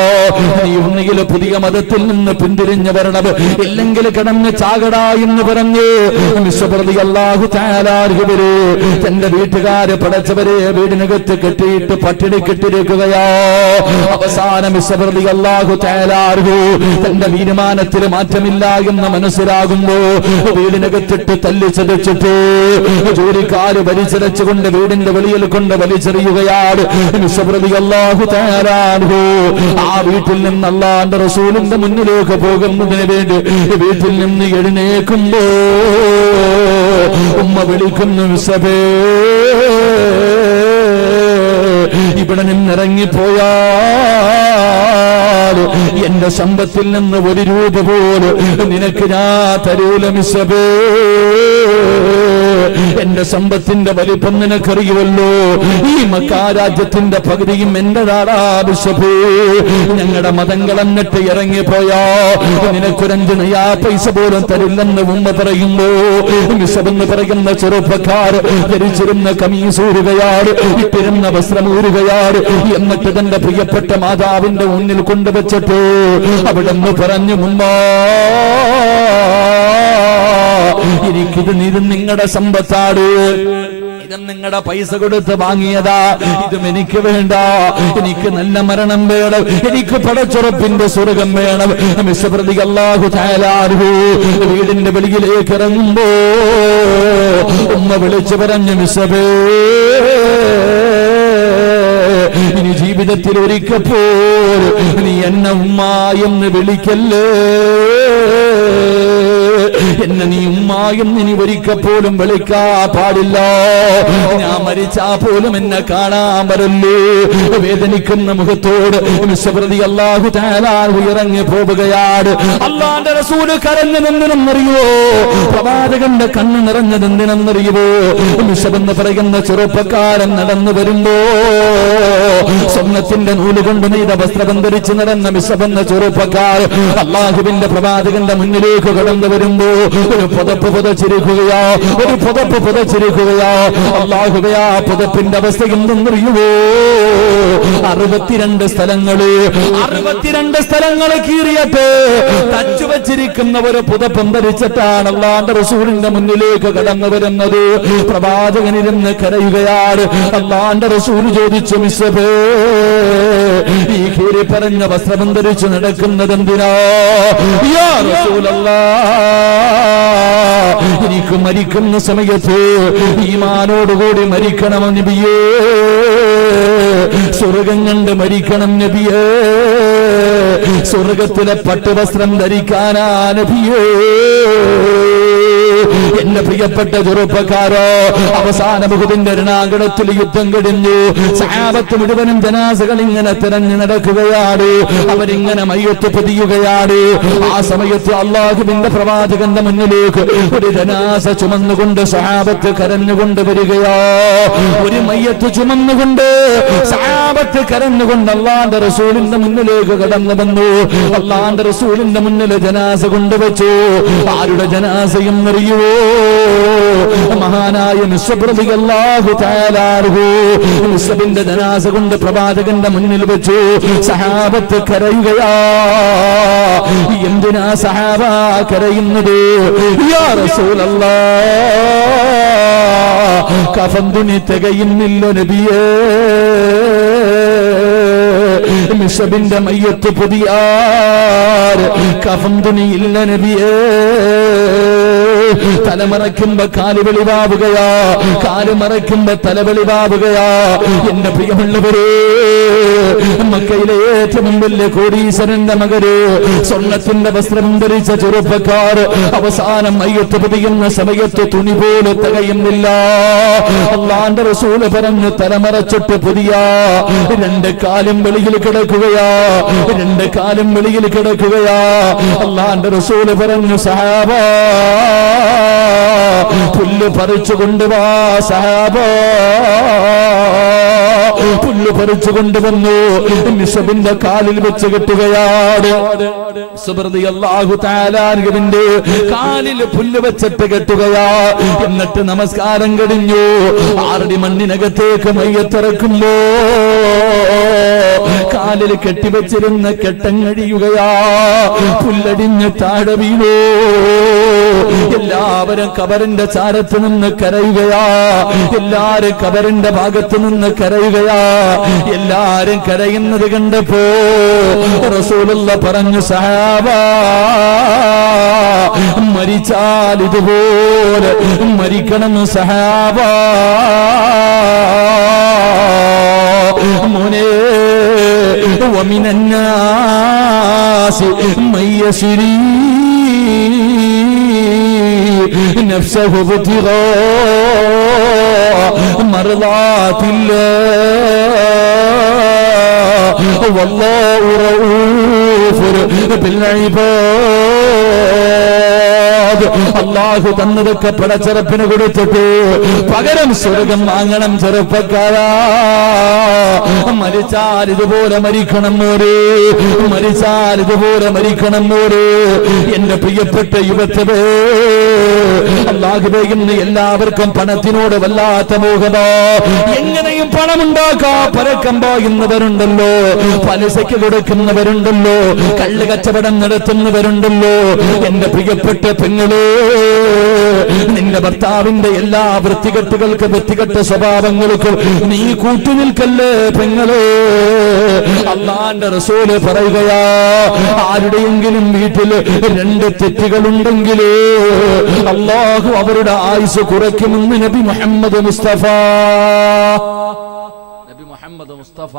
നീ ഉണ്ണിയിൽ പുതിയ മതത്തിൽ നിന്ന് പിന്തിരിഞ്ഞു വരണം, ഇല്ലെങ്കിൽ കിടന്ന് ചാകടാ എന്ന് പറഞ്ഞ് മിസ്അബ് റളിയല്ലാഹു തആല അൻഹു തന്റെ വീട്ടുകാര് പടച്ചവരെ വീടിനകത്ത് കെട്ടിയിട്ട് പട്ടിണിക്കിട്ടിരിക്കുകയോ. അവസാനം മിസ്അബ് റളിയല്ലാഹു തആല അൻഹു തന്റെ തീരുമാനത്തിൽ മാറ്റമില്ല എന്ന് മനസ്സിലാകുമ്പോ വീടിനകത്തിട്ട് തല്ലിച്ചതച്ചിട്ട് ജോലിക്കാര് വലിച്ചിരച്ചുകൊണ്ട് വീടിന്റെ വെളിയിൽ കൊണ്ട് വലിച്ചെറിയുകയാണ്. മിസ്അബ് റളിയല്ലാഹു തആല അൻഹു ആ വീട്ടിൽ നിന്ന് അല്ലാഹുവിന്റെ റസൂലിന്റെ മുന്നിലേക്ക് പോകുന്നതിന് വേണ്ടി വീട്ടിൽ നിന്ന് എഴുന്നേൽക്കുമ്പോ ഉമ്മ വിളിക്കുന്നു, മിസ്അബേ, ഇവിടെ നിന്നിറങ്ങിപ്പോയാൽ എന്റെ സമ്പത്തിൽ നിന്ന് ഒരു രൂപ പോലും നിനക്ക് ഞാൻ തരൂല മിസ്അബേ. എന്റെ സമ്പത്തിന്റെ വലിപ്പം നിനക്കറിയുമല്ലോ. ഈ മക്കാ രാജ്യത്തിന്റെ പകുതിയും എന്റെതാടാ മിസ്അബേ. ഞങ്ങളുടെ മതങ്ങൾ എന്നിട്ട് ഇറങ്ങിപ്പോയാ നിനക്കൊരഞ്ച് നയാ പൈസ പോലും തരില്ലെന്ന് ഉമ്മ പറയുമ്പോ മിസ്അബ് എന്ന് പറയുന്ന ചെറുപ്പക്കാർ ധരിച്ചിരുന്ന കമീസൂരുകയാണ്, ഇട്ടിരുന്ന വസ്ത്രമൂരുകയാണ്. എന്നിട്ട് തന്റെ പ്രിയപ്പെട്ട മാതാവിന്റെ മുന്നിൽ കൊണ്ടുവച്ചിട്ട് അവിടെ നിന്ന് പറഞ്ഞു, ഉമ്മ, എനിക്കിത് നിങ്ങളുടെ സമ്പത്താണ്, ഇതും നിങ്ങളുടെ പൈസ കൊടുത്ത് വാങ്ങിയതാ, ഇതും എനിക്ക് വേണ്ട. എനിക്ക് നല്ല മരണം വേണം, എനിക്ക് പടച്ചുറപ്പിന്റെ സ്വർഗം വേണം. മിസ്അബ് റളിയല്ലാഹു തആല അൻഹു വീടിന്റെ വെളിയിലേക്ക് ഇറങ്ങുമ്പോ ഉമ്മ വിളിച്ചു പറഞ്ഞു, മിസ്അബേ, ഇനി ജീവിതത്തിൽ ഒരിക്കൽ പോലും നീ എന്നെ ഉമ്മ എന്ന് വിളിക്കല്ലേ. എന്നെ നീ ഉമ്മ എന്ന് ഇനി ഒരിക്കൽ പോലും വിളിക്കാ പാടില്ല. ഞാൻ മരിച്ചാ പോലും എന്നെ കാണാൻ വരല്ലേ. വേദനിക്കുന്ന മുഖത്തോട് മിസ്അബ് റളിയല്ലാഹു തആല ഇറങ്ങി പോവുകയാണ്. അല്ലാഹുവിന്റെ റസൂല് കരഞ്ഞതെന്തിനെന്നറിയോ? പ്രവാചകന്റെ കണ്ണ് നിറഞ്ഞതെന്തിനെന്നറിയുമോ? മിസ്അബ് എന്ന് പറയുന്ന ചെറുപ്പക്കാരൻ നടന്നു വരുമ്പോ സ്വർണ്ണത്തിന്റെ നൂല് കൊണ്ട് നെയ്ത വസ്ത്രം ധരിച്ച് നടന്ന മിസ്അബ് എന്ന ചെറുപ്പക്കാർ അല്ലാഹുവിന്റെ പ്രവാചകന്റെ മുന്നിലേക്ക് കടന്നു വരുമ്പോ ഒരു പുതപ്പ് പുതച്ചിരിക്കുകയോ, ഒരു പുതപ്പ് പുതച്ചിരിക്കുകയോ. അല്ലാഹുവേ, ആ പുതപ്പിന്റെ അവസ്ഥ എന്തെന്നറിയുമോ? 62 സ്ഥലങ്ങള് കീറിയിട്ട് തച്ചു വച്ചിരിക്കുന്ന ഒരു പുതപ്പം ധരിച്ചിട്ടാണ് അല്ലാഹുവിന്റെ റസൂലിന്റെ മുന്നിലേക്ക് കടന്നു വരുന്നത്. പ്രവാചകനിരുന്ന് കരയുകയാണ്. അല്ലാഹുവിന്റെ റസൂൽ ചോദിച്ചു, മിസ്അബേ, ഈ കീറി പറഞ്ഞ വസ്ത്രം ധരിച്ചു നടക്കുന്നതെന്തിനാ? യാ റസൂലല്ലാഹ്, എനിക്ക് മരിക്കുന്ന സമയത്ത് ഈമാനോടുകൂടി മരിക്കണം നബിയേ, സ്വർഗം കണ്ട് മരിക്കണം നബിയേ, സ്വർഗത്തിലെ പട്ടുവസ്ത്രം ധരിക്കാനാ നബിയേ. എന്റെ പ്രിയപ്പെട്ട ചെറുപ്പക്കാരോ, അവസാന ഉഹുദിന്റെ രണാങ്കണത്തിൽ യുദ്ധം കഴിഞ്ഞു. സഹാബത്ത് മുഴുവനും ജനാസകൾ ഇങ്ങനെ തിരഞ്ഞു നടക്കുകയാണ്. അവരിങ്ങനെ മയ്യത്ത് പൊതിയുകയാണ്. ആ സമയത്ത് അല്ലാഹുവിന്റെ പ്രവാചകന്റെ മുന്നിലേക്ക് ഒരു ജനാസ ചുമന്നുകൊണ്ട് സഹാബത്ത് കരഞ്ഞുകൊണ്ട് വരികയോ. ഒരു മയ്യത്ത് ചുമന്നുകൊണ്ട് സഹാബത്ത് കരഞ്ഞുകൊണ്ട് അല്ലാഹുവിന്റെ റസൂലിന്റെ മുന്നിലേക്ക് കടന്നു വന്നു. അല്ലാഹുവിന്റെ റസൂലിന്റെ മുന്നിൽ ജനാസ കൊണ്ടുവച്ചു. ആരുടെ ജനാസയും അറിയുവോ? മഹാനായ മിസ്അബ് റളിയല്ലാഹു തആല അൻഹു മിസ്അബിന്റെ ജനാസ കൊണ്ട് പ്രവാചകന്റെ മുന്നിൽ വെച്ചു. സഹാബത്ത് കരയുകയാ. എന്തിനാ സഹാബ കരയുന്നത്? യാ റസൂലല്ലാഹ്, കഫൻ തുണി തികയുന്നില്ല നബിയേ. മിസ്അബിന്റെ മയ്യത്ത് പുതിയാർ കഫൻ തുണിയില്ല നബിയേ. തലമറയ്ക്കുമ്പോ കാല് വെളിവാവുകയാ, കാല് മറയ്ക്കുമ്പോ തല വെളിവാവുകയാ. എന്റെ പ്രിയമുള്ളവരെ, മക്കയിലെ ഏറ്റവും വലിയ കോടീശ്വരന്റെ മകര്, സ്വർണത്തിന്റെ വസ്ത്രം ധരിച്ച ചെറുപ്പക്കാർ, അവസാനം മയ്യത്ത് പൊതിയുന്ന സമയത്ത് തുണി പോലെ തികയുന്നില്ല. അള്ളാന്റെ റസൂല് പറഞ്ഞു, തലമറച്ചിട്ട് പുതിയ രണ്ട് കാലും വെളിയിൽ കിടക്കുകയാ, രണ്ട് കാലും വെളിയിൽ കിടക്കുകയാ. അള്ളാന്റെ റസൂല് പറഞ്ഞു, സഹാബാ പുല്ല് പറിച്ചു കൊണ്ടുവാ, സഹാബാ പുല്ല് പറിച്ചു കൊണ്ടുവന്നു. നിസബിന്റെ കാലിൽ വെച്ച് കെട്ടുകയാണ്. അല്ലാഹു തആലാവിന്റെ കാലിൽ പുല്ല് വെച്ചിട്ട് കെട്ടുകയാ. എന്നിട്ട് നമസ്കാരം കഴിഞ്ഞു. 6 അടി മണ്ണിനകത്തേക്ക് മയ്യത്തിറക്കുമ്പോ കാലിൽ കെട്ടിവെച്ചിരുന്ന കെട്ടങ്ങഴിയുകയാ. പുല്ലടിഞ്ഞ് താഴെ വീണു. എല്ലാവരും കബറിന്റെ ചാരത്ത് നിന്ന് കരയുകയാ. എല്ലാരും കബറിന്റെ ഭാഗത്ത് നിന്ന് കരയുകയാ. എല്ലാരും കരയുന്നത് കണ്ടപ്പോ റസൂലുള്ള പറഞ്ഞു, സഹാബാ മരിച്ചാൽ ഇതുപോലെ മരിക്കണം സഹാബാ. മോനെ, ومن الناس من يشري نفسه ابتغاء مرضات الله والله رؤوف بالعباد. അല്ലാഹു തന്നതൊക്കെ പടച്ചറപ്പിന് കൊടുത്തിട്ട് പകരം സ്വർഗം വാങ്ങണം ചെറുപ്പക്കാരാ. മരിച്ചാൽ ഇതുപോലെ മരിക്കണം മോരെ, മരിച്ചാൽ ഇതുപോലെ മരിക്കണം മോരെ. എന്റെ പ്രിയപ്പെട്ട യുവത്വേ, അല്ലാഹുവേ, ഇന്ന് എല്ലാവർക്കും പണത്തിനോട് വല്ലാത്ത മോഹമോ. എങ്ങനെയും പണമുണ്ടാക്കാ പരക്കം പായുന്നവരുണ്ടല്ലോ, പലിശയ്ക്ക് കൊടുക്കുന്നവരുണ്ടല്ലോ, കള്ള് കച്ചവടം നടത്തുന്നവരുണ്ടല്ലോ. എന്റെ പ്രിയപ്പെട്ട പെങ്ങളെ, നിന്റെ ഭർത്താവിന്റെ എല്ലാ വൃത്തികെട്ടുകൾക്ക്, വൃത്തികെട്ട സ്വഭാവങ്ങൾക്കും നീ കൂട്ടുനിൽക്കല്ലേ പെങ്ങളെ. അല്ലാഹുവിന്റെ റസൂല് പറയുകയാ, ആരുടെയെങ്കിലും വീട്ടിൽ 2 തെറ്റുകളുണ്ടെങ്കിൽ അല്ലാഹു അവരുടെ ആയുസ് കുറയ്ക്കുമെന്ന് നബി മുഹമ്മദ് മുസ്തഫ. നബി മുഹമ്മദ് മുസ്തഫ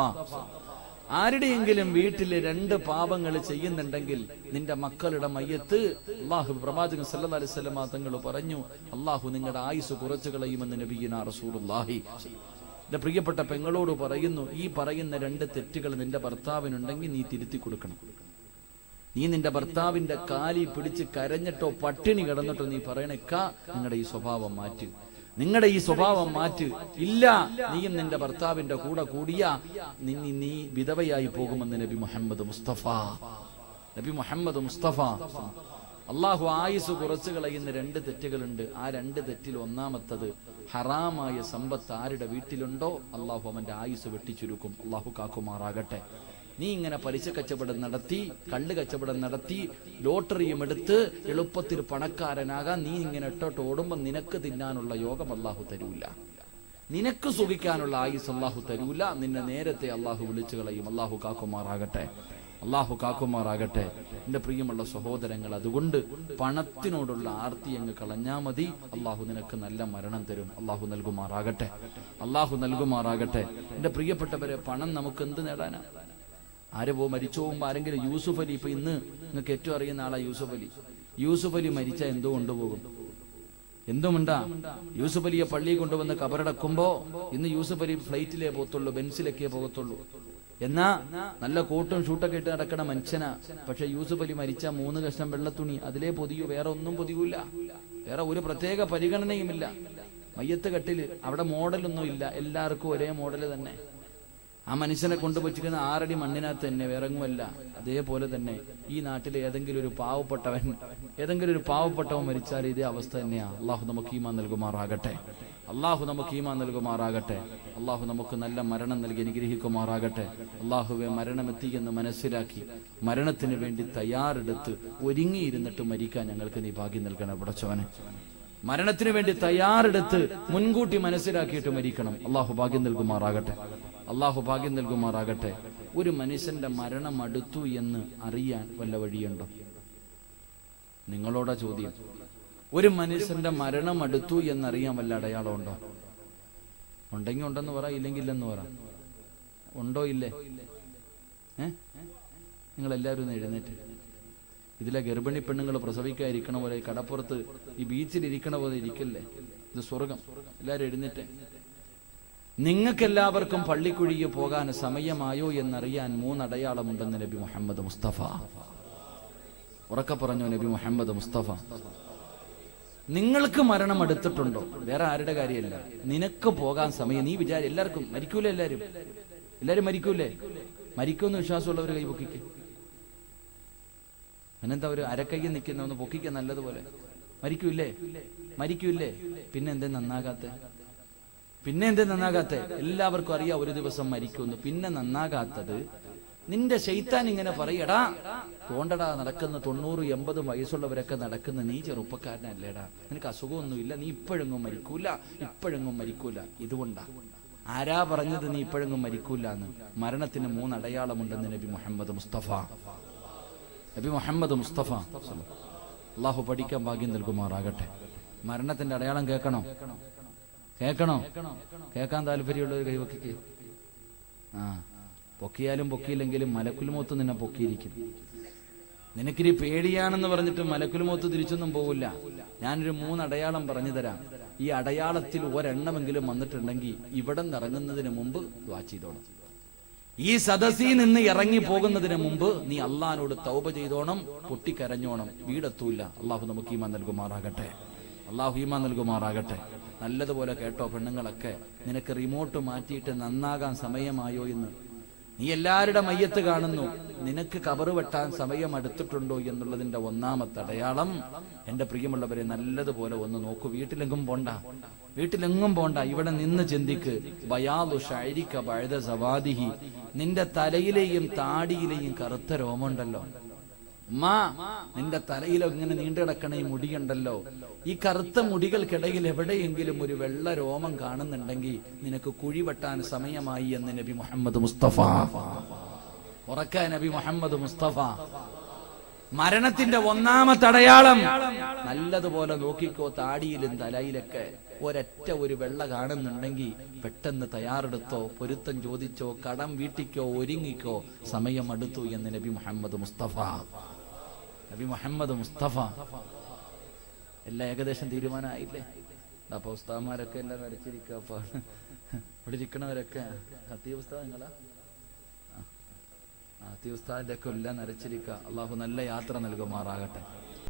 ആരുടെയെങ്കിലും വീട്ടിൽ 2 പാപങ്ങൾ ചെയ്യുന്നുണ്ടെങ്കിൽ നിന്റെ മക്കളുടെ മയ്യത്ത് അല്ലാഹു പ്രവാചകൻ സല്ലല്ലാഹു അലൈഹി വസല്ലം തങ്ങൾ പറഞ്ഞു, അല്ലാഹു നിങ്ങളുടെ ആയുസ് കുറച്ചു കളയുമെന്ന് നബിയുനാ റസൂലുള്ളാഹി. എന്റെ പ്രിയപ്പെട്ട പെങ്ങളോട് പറയുന്നു, ഈ പറയുന്ന 2 തെറ്റുകൾ നിന്റെ ഭർത്താവിനുണ്ടെങ്കിൽ നീ തിരുത്തി കൊടുക്കണം. നീ നിന്റെ ഭർത്താവിന്റെ കാലി പിടിച്ച് കരഞ്ഞിട്ടോ പട്ടിണി കിടന്നിട്ടോ നീ പറയണേക്ക, നിങ്ങളുടെ ഈ സ്വഭാവം മാറ്റ്, നിങ്ങളുടെ ഈ സ്വഭാവം മാറ്റ്. ഇല്ല, നീയും നിന്റെ ഭർത്താവിന്റെ കൂടെ കൂടിയ നീ വിധവയായി പോകുമെന്ന് നബി മുഹമ്മദ് മുസ്തഫ. നബി മുഹമ്മദ് മുസ്തഫ. അള്ളാഹു ആയുസ് കുറച്ചു കളയുന്ന 2 തെറ്റുകളുണ്ട്. ആ 2 തെറ്റിൽ ഒന്നാമത്തത്, ഹറാമായ സമ്പത്ത് ആരുടെ വീട്ടിലുണ്ടോ അള്ളാഹു അവന്റെ ആയുസ് വെട്ടിച്ചുരുക്കും. അള്ളാഹു കാക്കുമാറാകട്ടെ. നീ ഇങ്ങനെ പലിശ കച്ചവടം നടത്തി, കള്ള് കച്ചവടം നടത്തി, ലോട്ടറിയും എടുത്ത് എളുപ്പത്തിൽ പണക്കാരനാകാൻ നീ ഇങ്ങനെ ഇട്ടോട്ട് ഓടുമ്പോ നിനക്ക് തിന്നാനുള്ള യോഗം അല്ലാഹു തരൂല, നിനക്ക് സുഖിക്കാനുള്ള ആയുസ് അല്ലാഹു തരൂല. നിന്നെ നേരത്തെ അല്ലാഹു വിളിച്ചു കളയും. അല്ലാഹു കാക്കുമാറാകട്ടെ, അല്ലാഹു കാക്കുമാറാകട്ടെ. എന്റെ പ്രിയമുള്ള സഹോദരങ്ങൾ, അതുകൊണ്ട് പണത്തിനോടുള്ള ആർത്തി അങ്ങ് കളഞ്ഞാ മതി. അല്ലാഹു നിനക്ക് നല്ല മരണം തരും. അല്ലാഹു നൽകുമാറാകട്ടെ, അല്ലാഹു നൽകുമാറാകട്ടെ. എന്റെ പ്രിയപ്പെട്ടവരെ, പണം നമുക്ക് എന്ത് നേടാനാ? ആര് മരിച്ചു പോകുമ്പോ ആരെങ്കിലും, യൂസുഫ് അലി, ഇപ്പൊ ഇന്ന് നിങ്ങൾക്ക് ഏറ്റവും അറിയുന്ന ആളാ യൂസുഫ് അലി. യൂസുഫ് അലി മരിച്ചാൽ എന്തോ കൊണ്ടുപോകും? എന്തുമുണ്ടാ? യൂസുഫ് അലിയെ പള്ളിയിൽ കൊണ്ടുവന്ന് കബറടക്കുമ്പോ ഇന്ന് യൂസുഫ് അലി ഫ്ലൈറ്റിലേ പോകത്തുള്ളൂ, ബെൻസിലൊക്കെ പോകത്തുള്ളൂ. എന്നാ നല്ല കോട്ടും ഷൂട്ടൊക്കെ ഇട്ട് നടക്കണ മനുഷ്യനാ. പക്ഷെ യൂസുഫ് അലി മരിച്ച 3 കഷ്ണം വെള്ളത്തുണി അതിലേ പൊതിയൂ, വേറെ ഒന്നും പൊതിയൂല. വേറെ ഒരു പ്രത്യേക പരിഗണനയുമില്ല. മയ്യത്ത് കട്ടില് അവിടെ മോഡലൊന്നും ഇല്ല, എല്ലാവർക്കും ഒരേ മോഡല് തന്നെ. ആ മനുഷ്യനെ കൊണ്ടുപോയിച്ചിരിക്കുന്ന 6 അടി മണ്ണിനകത്ത് തന്നെ, വേറെങ്ങുമല്ല. അതേപോലെ തന്നെ ഈ നാട്ടിലെ ഏതെങ്കിലും ഒരു പാവപ്പെട്ടവൻ മരിച്ചാൽ ഇതേ അവസ്ഥ തന്നെയാ. അള്ളാഹു നമുക്ക് ഈമാൻ നൽകുമാറാകട്ടെ, അള്ളാഹു നമുക്ക് ഈമാൻ നൽകുമാറാകട്ടെ. അള്ളാഹു നമുക്ക് നല്ല മരണം നൽകി അനുഗ്രഹിക്കുമാറാകട്ടെ. അള്ളാഹുവെ, മരണമെത്തി എന്ന് മനസ്സിലാക്കി മരണത്തിന് വേണ്ടി തയ്യാറെടുത്ത് ഒരുങ്ങിയിരുന്നിട്ട് മരിക്കാൻ ഞങ്ങൾക്ക് നീ ഭാഗ്യം നൽകണം പടച്ചവനെ. മരണത്തിന് വേണ്ടി തയ്യാറെടുത്ത് മുൻകൂട്ടി മനസ്സിലാക്കിയിട്ട് മരിക്കണം. അള്ളാഹു ഭാഗ്യം നൽകുമാറാകട്ടെ, അള്ളാഹു ഭാഗ്യം നൽകുമാറാകട്ടെ. ഒരു മനുഷ്യന്റെ മരണം അടുത്തു എന്ന് അറിയാൻ വല്ല വഴിയുണ്ടോ? നിങ്ങളോടാ ചോദ്യം. ഒരു മനുഷ്യന്റെ മരണം അടുത്തു എന്നറിയാൻ വല്ല അടയാളം ഉണ്ടോ? ഉണ്ടെങ്കിൽ ഉണ്ടെന്ന് പറ, ഇല്ലെങ്കിൽ ഇല്ലെന്ന് പറ. ഉണ്ടോ ഇല്ലേ? നിങ്ങളെല്ലാവരും ഒന്ന് എഴുന്നേറ്റ്. ഇതിലെ ഗർഭിണി പെണ്ണുങ്ങൾ പ്രസവിക്കാതിരിക്കണ പോലെ കടപ്പുറത്ത് ഈ ബീച്ചിൽ ഇരിക്കണ പോലെ ഇരിക്കല്ലേ, ഇത് സ്വർഗം. എല്ലാവരും എഴുന്നേറ്റ്. നിങ്ങൾക്കെല്ലാവർക്കും പള്ളിക്കുഴിക്ക് പോകാൻ സമയമായോ എന്നറിയാൻ 3 അടയാളമുണ്ടെന്ന് നബി മുഹമ്മദ് മുസ്തഫ. ഉറക്കെ പറഞ്ഞു നബി മുഹമ്മദ് മുസ്തഫ. നിങ്ങൾക്ക് മരണം എടുത്തിട്ടുണ്ടോ? വേറെ ആരുടെ കാര്യമല്ല, നിനക്ക് പോകാൻ സമയം. നീ വിചാരിക്കും എല്ലാവർക്കും മരിക്കൂലേ? എല്ലാരും മരിക്കൂലേ? മരിക്കുമെന്ന് വിശ്വാസമുള്ളവർ കൈ പൊക്കിക്ക്. അതിനെന്താ ഒരു അരക്കയ്യിൽ നിൽക്കുന്ന ഒന്ന് പൊക്കിക്ക നല്ലതുപോലെ. മരിക്കൂല്ലേ? പിന്നെ എന്തേ നന്നാകാത്തെ? എല്ലാവർക്കും അറിയാം ഒരു ദിവസം മരിക്കുമെന്ന്. പിന്നെ നന്നാകാത്തത് നിന്റെ ശൈത്താൻ ഇങ്ങനെ പറയടാ, തോണ്ടടാ, നടക്കുന്ന 90-80 വയസ്സുള്ളവരൊക്കെ നടക്കുന്ന നീ ചെറുപ്പക്കാരനല്ലേടാ, നിനക്ക് അസുഖമൊന്നുമില്ല, നീ ഇപ്പോഴെങ്ങും മരിക്കൂല. ഇതുകൊണ്ടാ. ആരാ പറഞ്ഞത് നീ ഇപ്പോഴെങ്ങും മരിക്കൂല എന്ന്? മരണത്തിന് 3 അടയാളമുണ്ടെന്ന് നബി മുഹമ്മദ് മുസ്തഫ. അള്ളാഹു പഠിക്കാൻ ഭാഗ്യം നൽകുമാറാകട്ടെ. മരണത്തിന്റെ അടയാളം കേൾക്കണോ? കേൾക്കാൻ താല്പര്യമുള്ളവർ കൈവക്കിക്ക്. പൊക്കിയാലും പൊക്കിയില്ലെങ്കിലും മലക്കുൽ മൗത്ത് നിന്നെ പൊക്കിയിരിക്കും. നിനക്കിനി പേടിയാണെന്ന് പറഞ്ഞിട്ട് മലക്കുൽ മൗത്ത് തിരിച്ചൊന്നും പോവില്ല. ഞാനൊരു 3 അടയാളം പറഞ്ഞു തരാം. ഈ അടയാളത്തിൽ ഒരെണ്ണമെങ്കിലും വന്നിട്ടുണ്ടെങ്കിൽ ഇവിടെ നിന്ന് ഇറങ്ങുന്നതിന് മുമ്പ് ദുആ ചെയ്തോണം. ഈ സദസ്സിൽ നിന്ന് ഇറങ്ങി പോകുന്നതിന് മുമ്പ് നീ അള്ളാഹിനോട് തൗബ ചെയ്തോണം, പൊട്ടിക്കരഞ്ഞോണം. വീടെത്തൂല്ല. അള്ളാഹു നമുക്ക് ഈമാൻ നൽകുമാറാകട്ടെ. നല്ലതുപോലെ കേട്ടോ പെണ്ണുങ്ങളൊക്കെ, നിനക്ക് റിമോട്ട് മാറ്റിയിട്ട് നന്നാകാൻ സമയമായോ എന്ന്. നീ എല്ലാവരുടെ മയ്യത്ത് കാണുന്നു, നിനക്ക് കബറ് വെട്ടാൻ സമയം അടുത്തിട്ടുണ്ടോ എന്നുള്ളതിന്റെ 1ാമത്തെ അടയാളം. എന്റെ പ്രിയമുള്ളവരെ, നല്ലതുപോലെ ഒന്ന് നോക്കൂ. വീട്ടിലെങ്ങും പോണ്ട, ഇവിടെ നിന്ന് ചിന്തിക്ക്. ബയാദു ശഅരിക ബഅദ സവാദിഹി. നിന്റെ തലയിലെയും താടിയിലെയും കറുത്ത രോമമുണ്ടല്ലോ, നിന്റെ തലയിൽ ഇങ്ങനെ നീണ്ടു കിടക്കണ ഈ മുടിയുണ്ടല്ലോ, ഈ കറുത്ത മുടികൾക്കിടയിൽ എവിടെയെങ്കിലും ഒരു വെള്ള രോമം കാണുന്നുണ്ടെങ്കിൽ നിനക്ക് കുഴി വെട്ടാൻ സമയമായി എന്ന് നബി മുഹമ്മദ് മുസ്തഫ. ഉറക്ക നബി മുഹമ്മദ് മുസ്തഫ. മരണത്തിന്റെ 1ാമത്തെ അടയാളം നല്ലതുപോലെ നോക്കിക്കോ. താടിയിലും തലയിലൊക്കെ ഒരു വെള്ള കാണുന്നുണ്ടെങ്കിൽ പെട്ടെന്ന് തയ്യാറെടുത്തോ, പൊരുത്തം ചോദിച്ചോ, കടം വീട്ടിക്കോ, ഒരുങ്ങിക്കോ, സമയം അടുത്തു എന്ന് നബി മുഹമ്മദ് മുസ്തഫ. എല്ലാം ഏകദേശം തീരുമാനമായില്ലേ? അപ്പൊ ഉസ്താദ്മാരൊക്കെ എല്ലാം വരച്ചിരിക്കുക. അപ്പൊ ഇവിടെ ഇരിക്കണവരൊക്കെ ഹത്തീബ് ഉസ്താദ് നിങ്ങളാ? ഹത്തീബ് ഉസ്താദിന്റെ ഒക്കെ എല്ലാം നരച്ചിരിക്കുക. അള്ളാഹു നല്ല യാത്ര നൽകുമാറാകട്ടെ.